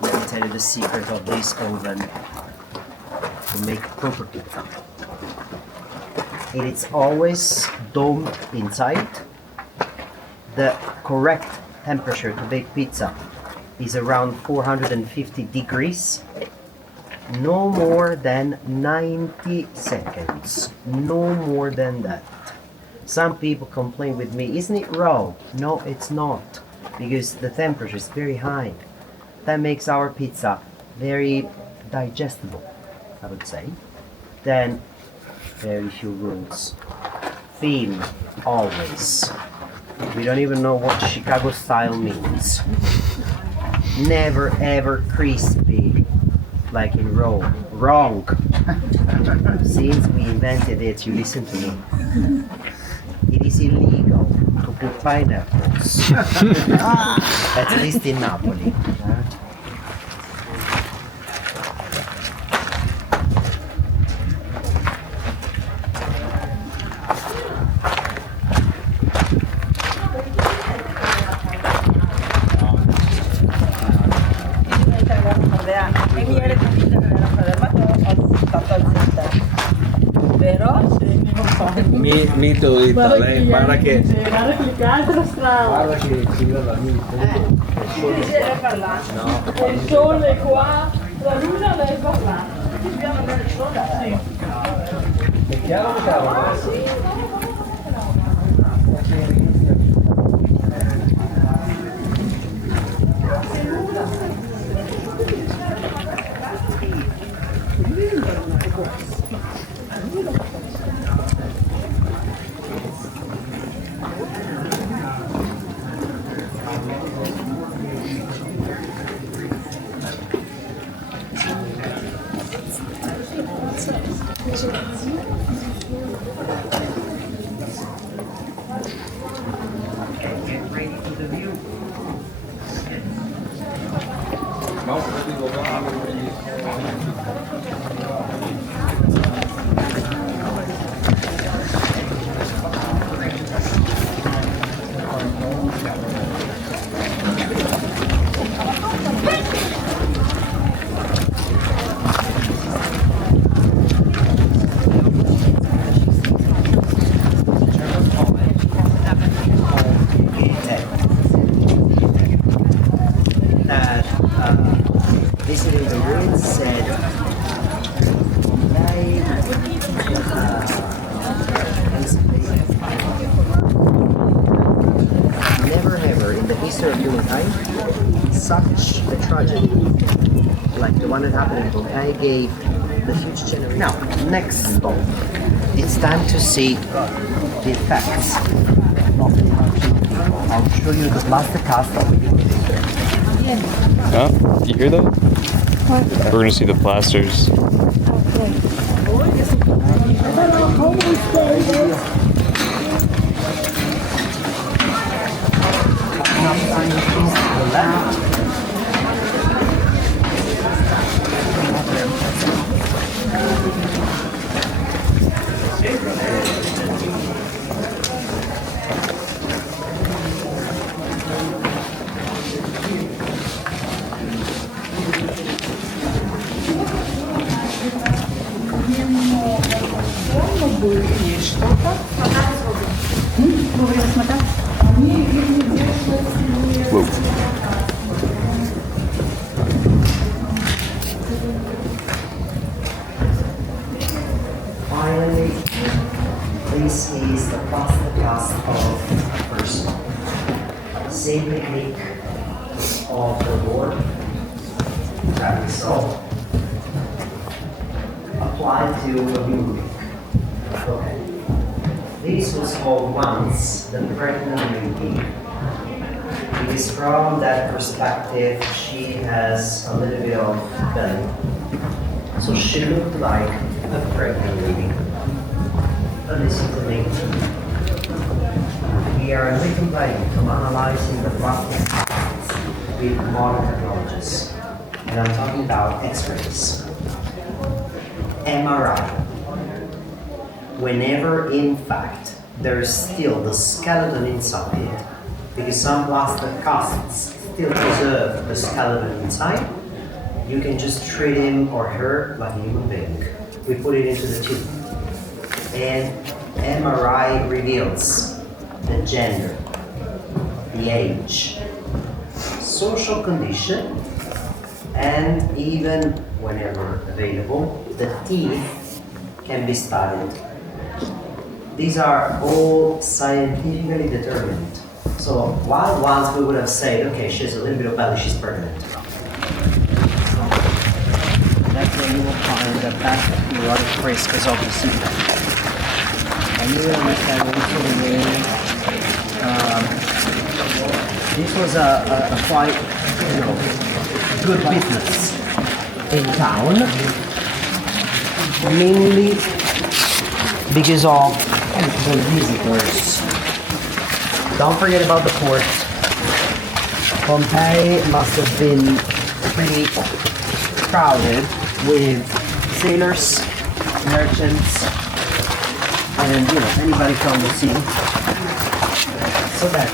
let me tell you the secret of this oven to make proper pizza. It's always domed inside. The correct temperature to bake pizza is around 450 degrees. No more than 90 seconds. No more than that. Some people complain with me, isn't it raw? No, it's not. Because the temperature is very high. That makes our pizza very digestible, I would say. Then, very few rules. Thin, always. We don't even know what Chicago style means. Never ever crispy, like in raw. Wrong. Since we invented it, you listen to me. It is illegal to put pineapples. At least in Napoli. Mito di lei, guarda che Guarda che altro strano. guarda che ci vede la mito. Il sole è qua, la luna è qua. È chiaro che cavolo? Visiting the ruins said Pompeii never ever in the history of humankind such a tragedy like the one that happened in Pompeii gave the future generation. Now, next stop. It's time to see the effects of the people. I'll show you the blaster cast that we did. Huh? You hear that? We're gonna see the plasters. Finally, this is the plaster cast of a person. Same technique of the board that we saw applied to a movie. Okay. This was called once the pregnant lady. Because from that perspective, she has a little bit of belly. So she looked like a pregnant lady. But listen to me. We are little by little analyzing the plastic casts with modern technologies. And I'm talking about X-rays. MRI. Whenever in fact there's still the skeleton inside, because some plastic casts still preserve the skeleton inside, you can just treat him or her like a human being. We put it into the tube. And MRI reveals the gender, the age, social condition, and even, whenever available, the teeth can be studied. These are all scientifically determined. So while once we would have said, okay, she has a little bit of belly, she's pregnant. That's where you will find the best erotic frescoes of the city. And you will understand also the way this was a quite, good business in town, mainly because of the visitors Don't forget about the port. Pompeii must have been pretty crowded with sailors, merchants, and anybody from the sea. So that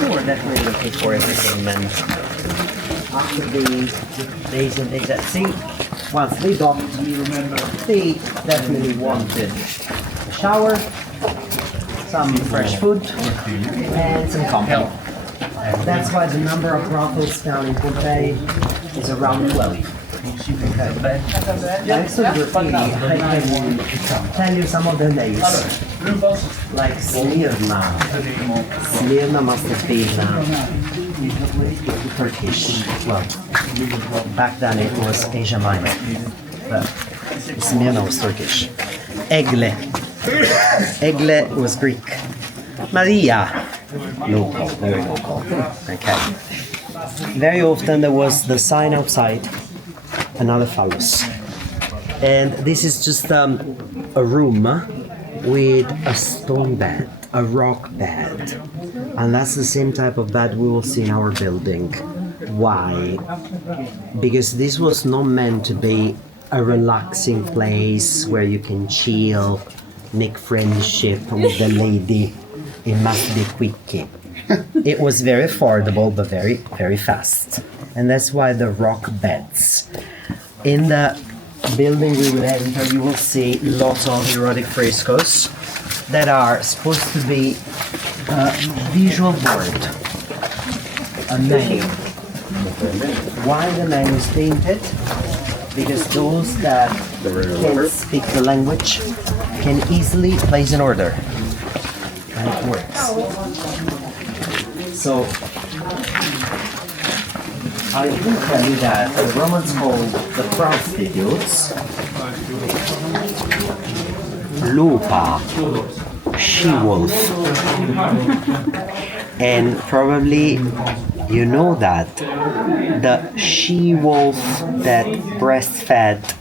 they were definitely looking for entertainment. After the days and days at sea, once they docked, they definitely wanted a shower, some fresh food, and some company. That's why the number of brothels found in Pompeii is around 12. Thanks to the graffiti, I can tell you some of the names. Like Smyrna. Smyrna must have been Turkish. Well, back then it was Asia Minor. But Smyrna was Turkish. Egle. Egle was Greek. Maria. Local, very local. Okay. Very often there was the sign outside, another phallus. And this is just a room with a stone bed, a rock bed. And that's the same type of bed we will see in our building. Why? Because this was not meant to be a relaxing place where you can chill, make friendship with the lady. It must be quickie. It was very affordable, but very, very fast. And that's why the rock beds. In the building we will enter, you will see lots of erotic frescoes that are supposed to be a visual board, a menu. Why the menu is painted? Because those that can speak the language can easily place an order. And it works. So, I can tell you that the Romans called the prostitutes lupa, she-wolf. And probably you know that the she-wolf that breastfed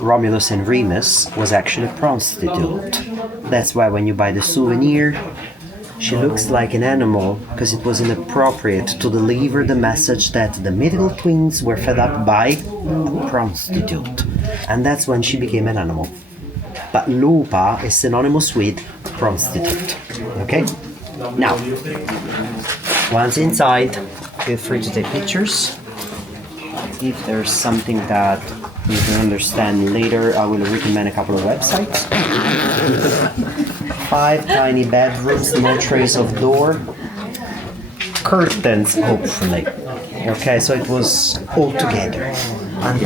Romulus and Remus was actually a prostitute. That's why when you buy the souvenir, she looks like an animal because it was inappropriate to deliver the message that the mythical queens were fed up by a prostitute. And that's when she became an animal. But lupa is synonymous with prostitute. Okay? Now, once inside, feel free to take pictures. If there's something that you can understand later, I will recommend a couple of websites. 5 tiny bedrooms, no trace of door, curtains, hopefully. Okay, so it was all together. And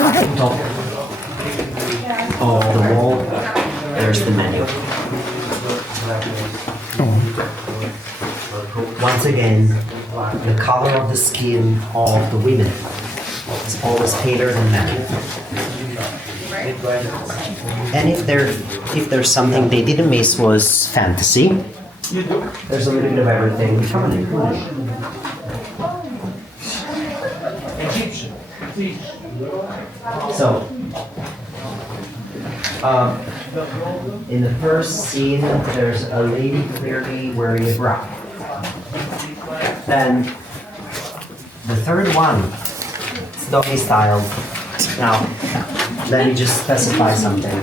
at the top of the wall, there's the menu. Once again, the color of the skin of the women is always paler than men. And if there's something they didn't miss was fantasy. There's a little bit of everything. So, in the first scene, there's a lady clearly wearing a bra. Then, the third one, it's doggy style. Now, let me just specify something.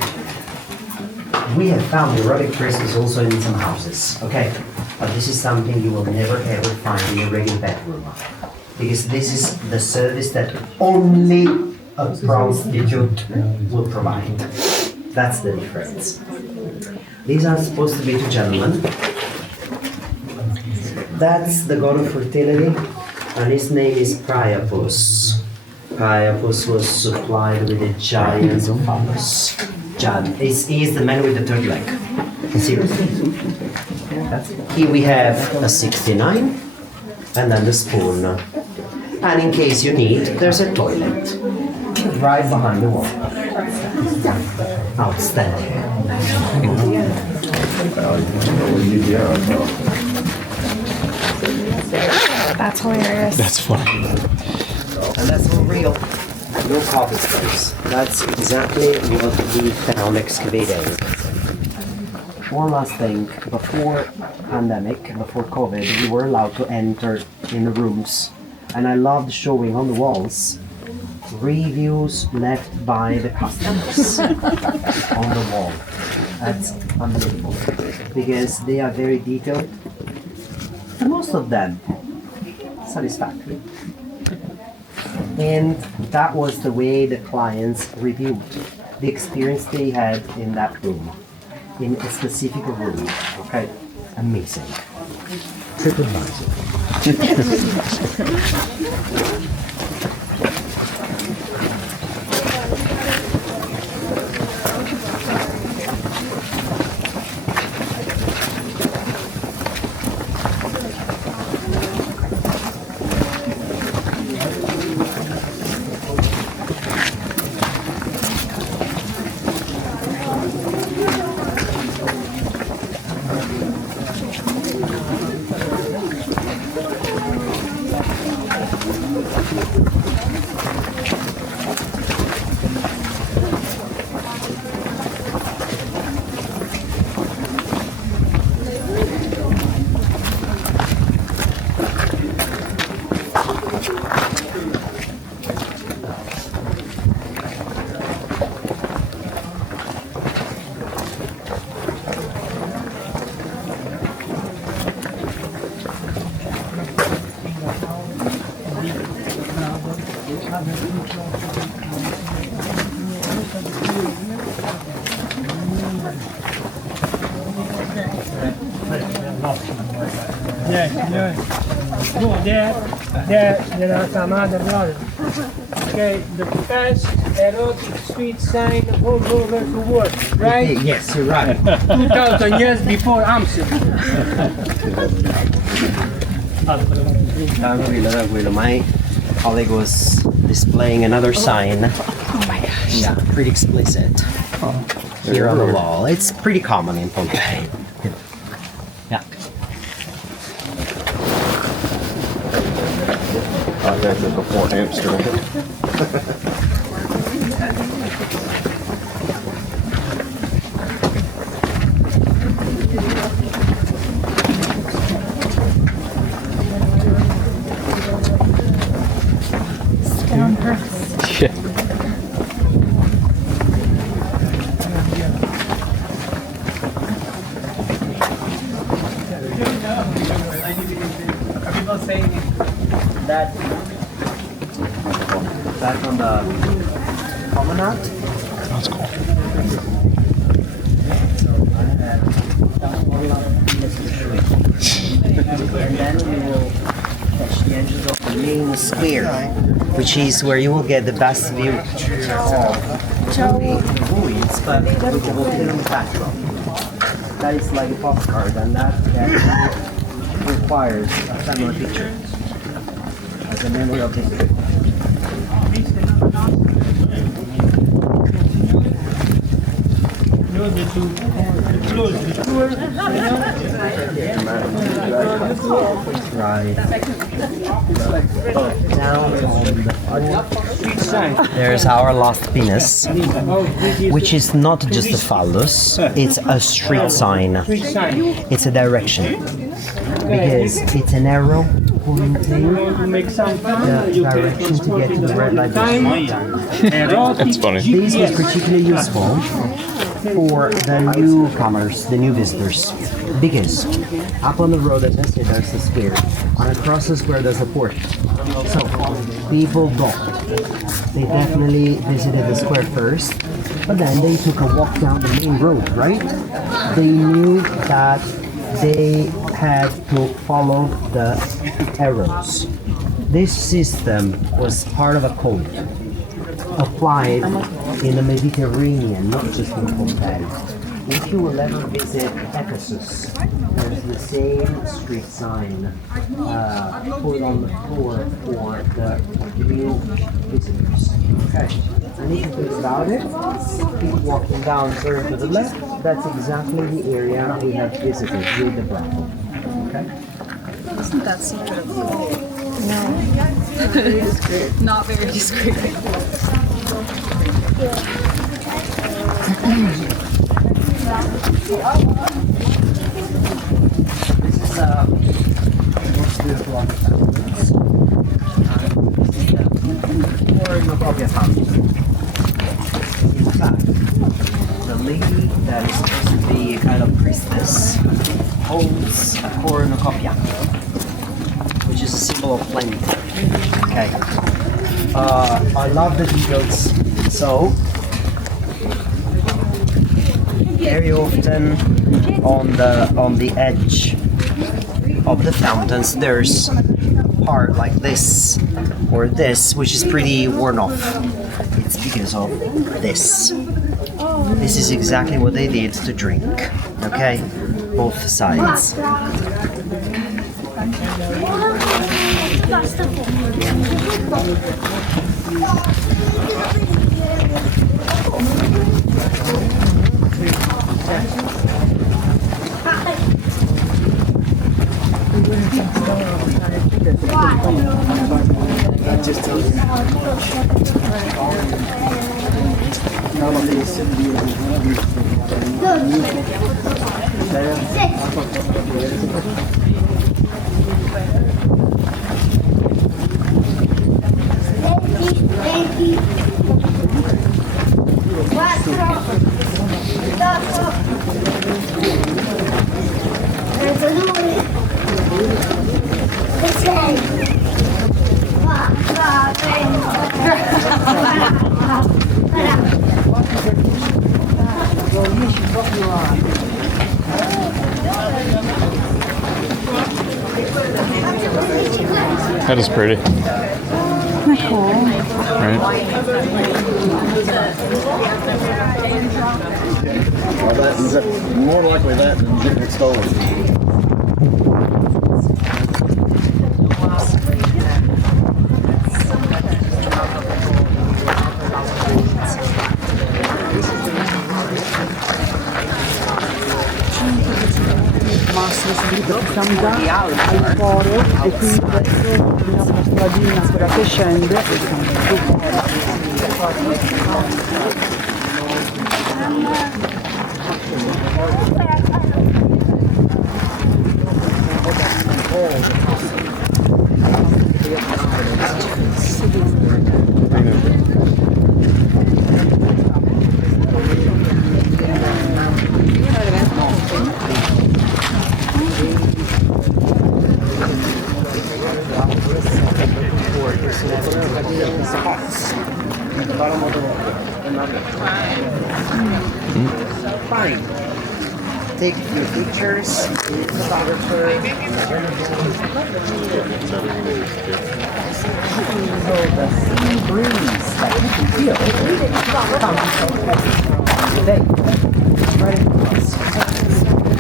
We have found erotic frescoes also in some houses, okay? But this is something you will never ever find in a regular bedroom. Because this is the service that only a prostitute will provide. That's the difference. These are supposed to be 2 gentlemen. That's the god of fertility, and his name is Priapus. Priapus was supplied with a giant phallus. He is the man with the third leg. Seriously. Here we have a 69, and then the spoon. And in case you need, there's a toilet right behind the wall. Outstanding. That's hilarious. That's funny. And that's all real. No coffee space. That's exactly what we found excavating. One last thing, before pandemic, before COVID, we were allowed to enter in the rooms, and I loved showing on the walls reviews left by the customers on the wall. That's unbelievable because they are very detailed. Most of them satisfactory. And that was the way the clients reviewed the experience they had in that room, in a specific room. Okay, amazing. TripAdvisor. No, there are some other brothers. Okay, the first erotic street sign all over the world, right? Yes, you're right. 2,000 years before Amsterdam. My colleague was displaying another sign. Yeah, pretty explicit. Here on the wall. It's pretty common in Pompeii. Yeah. I guess before Amsterdam. Yeah. People saying that back on the promenade. That's cool. And then we will catch the entrance of the main square, which is where you will get the best view of the ruins, but with the volcano in the backdrop. That is like a postcard, and that actually requires a family picture as a memory of history. Right. Down on there's our last pinnace, which is not just a phallus, it's a street sign. It's a direction. Because it's an arrow pointing the direction to get to the red light district. That's funny. This was particularly useful for the newcomers, the new visitors. Because up on the road, as I said, there's the square. And across the square, there's a port. So people blocked. They definitely visited the square first, but then they took a walk down the main road, right? They knew that they had to follow the arrows. This system was part of a code applied in the Mediterranean, not just in Pompeii. If you will ever visit Ephesus, there's the same street sign put on the floor for the new visitors. Okay, and if you think about it, keep walking down, turn to the left, that's exactly the area we have visited with the brothel. Okay? Isn't that secret? No. Very discreet. Not very discreet. cornucopia fountain. In fact, the lady that is supposed to be a kind of priestess holds a cornucopia, which is a symbol of plenty. Okay. I love the details. So, very often on the edge of the fountains, there's a part like this or this, which is pretty worn off. It's because of this. This is exactly what they did to drink. Okay, both sides. That is pretty. Cool. Right? Well, that is more likely that than getting it stolen. Siamo già al foro e quindi adesso abbiamo una stradina ancora che scende. Fine. Take a few pictures. Photographer. So the sea breeze that you can feel comes today. Right across.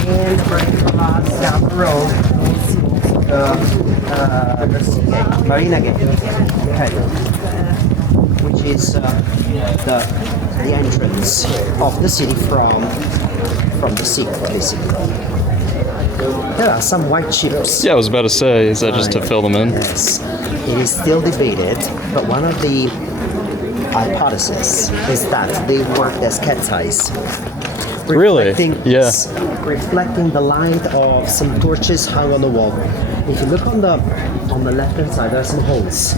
And right across down the road, the sea gate, Marina Gate. Okay. Which is the entrance of the city from the sea, basically. There are some white ships. Yeah, I was about to say, is that just to fill them in? Yes. It is still debated, but one of the hypotheses is that they worked as cat's eyes. Really? Yeah. Reflecting the light of some torches hung on the wall. If you look on the left-hand side, there are some holes.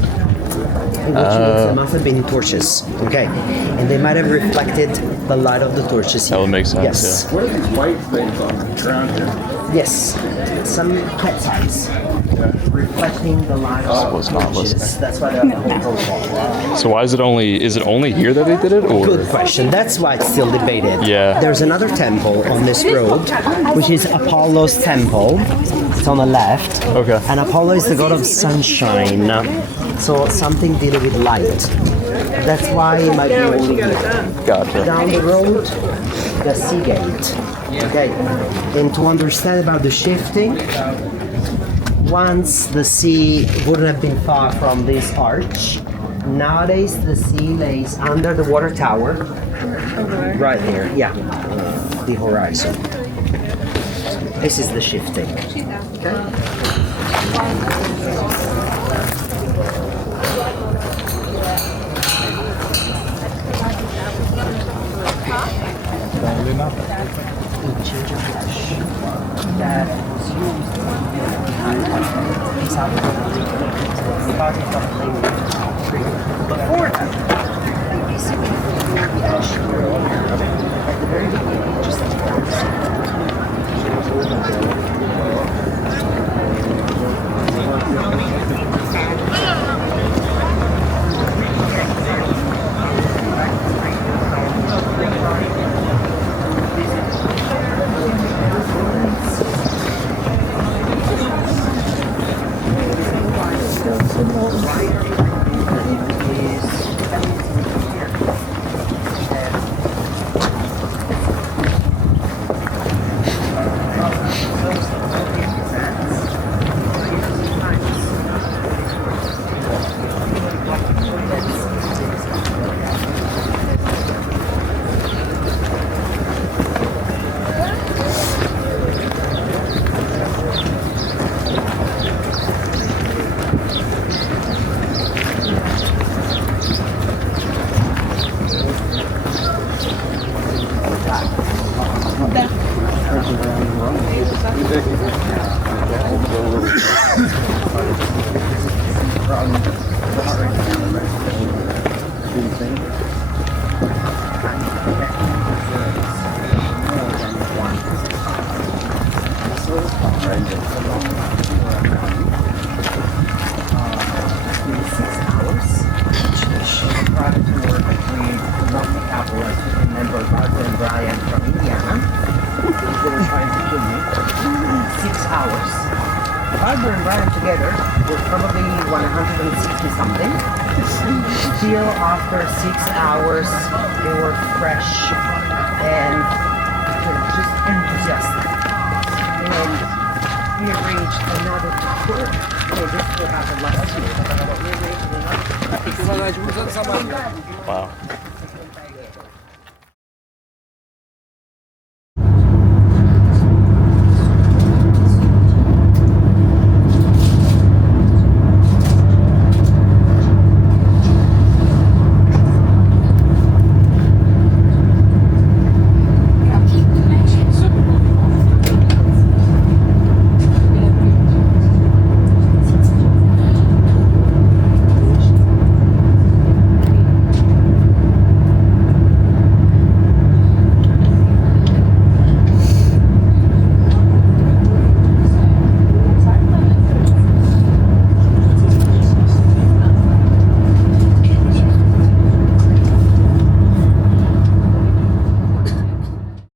Which means there must have been torches, okay? And they might have reflected the light of the torches here. That would make sense, Yes. What are these white things on the ground here? Yes, some cat's eyes. Reflecting the light of was the not torches. listening. That's why they're on the whole wall. So why is it only here that they did it? Or? Good question. That's why it's still debated. Yeah. There's another temple on this road, which is Apollo's temple. It's on the left. Okay. And Apollo is the god of sunshine. So something dealing with light. That's why it might be only here. Gotcha. Down the road, the sea gate. Okay. And to understand about the shifting, once the sea wouldn't have been far from this arch. Nowadays, the sea lays under the water tower. Right there, yeah. The horizon. This is the shifting. Okay. had a change of flesh that was used in South before that, they basically prepared the ash at the very beginning, just like Barbara and Brian together were probably 160 something. Still after 6 hours, they were fresh and just enthusiastic. And we arranged another tour. So this will happen last year. Wow.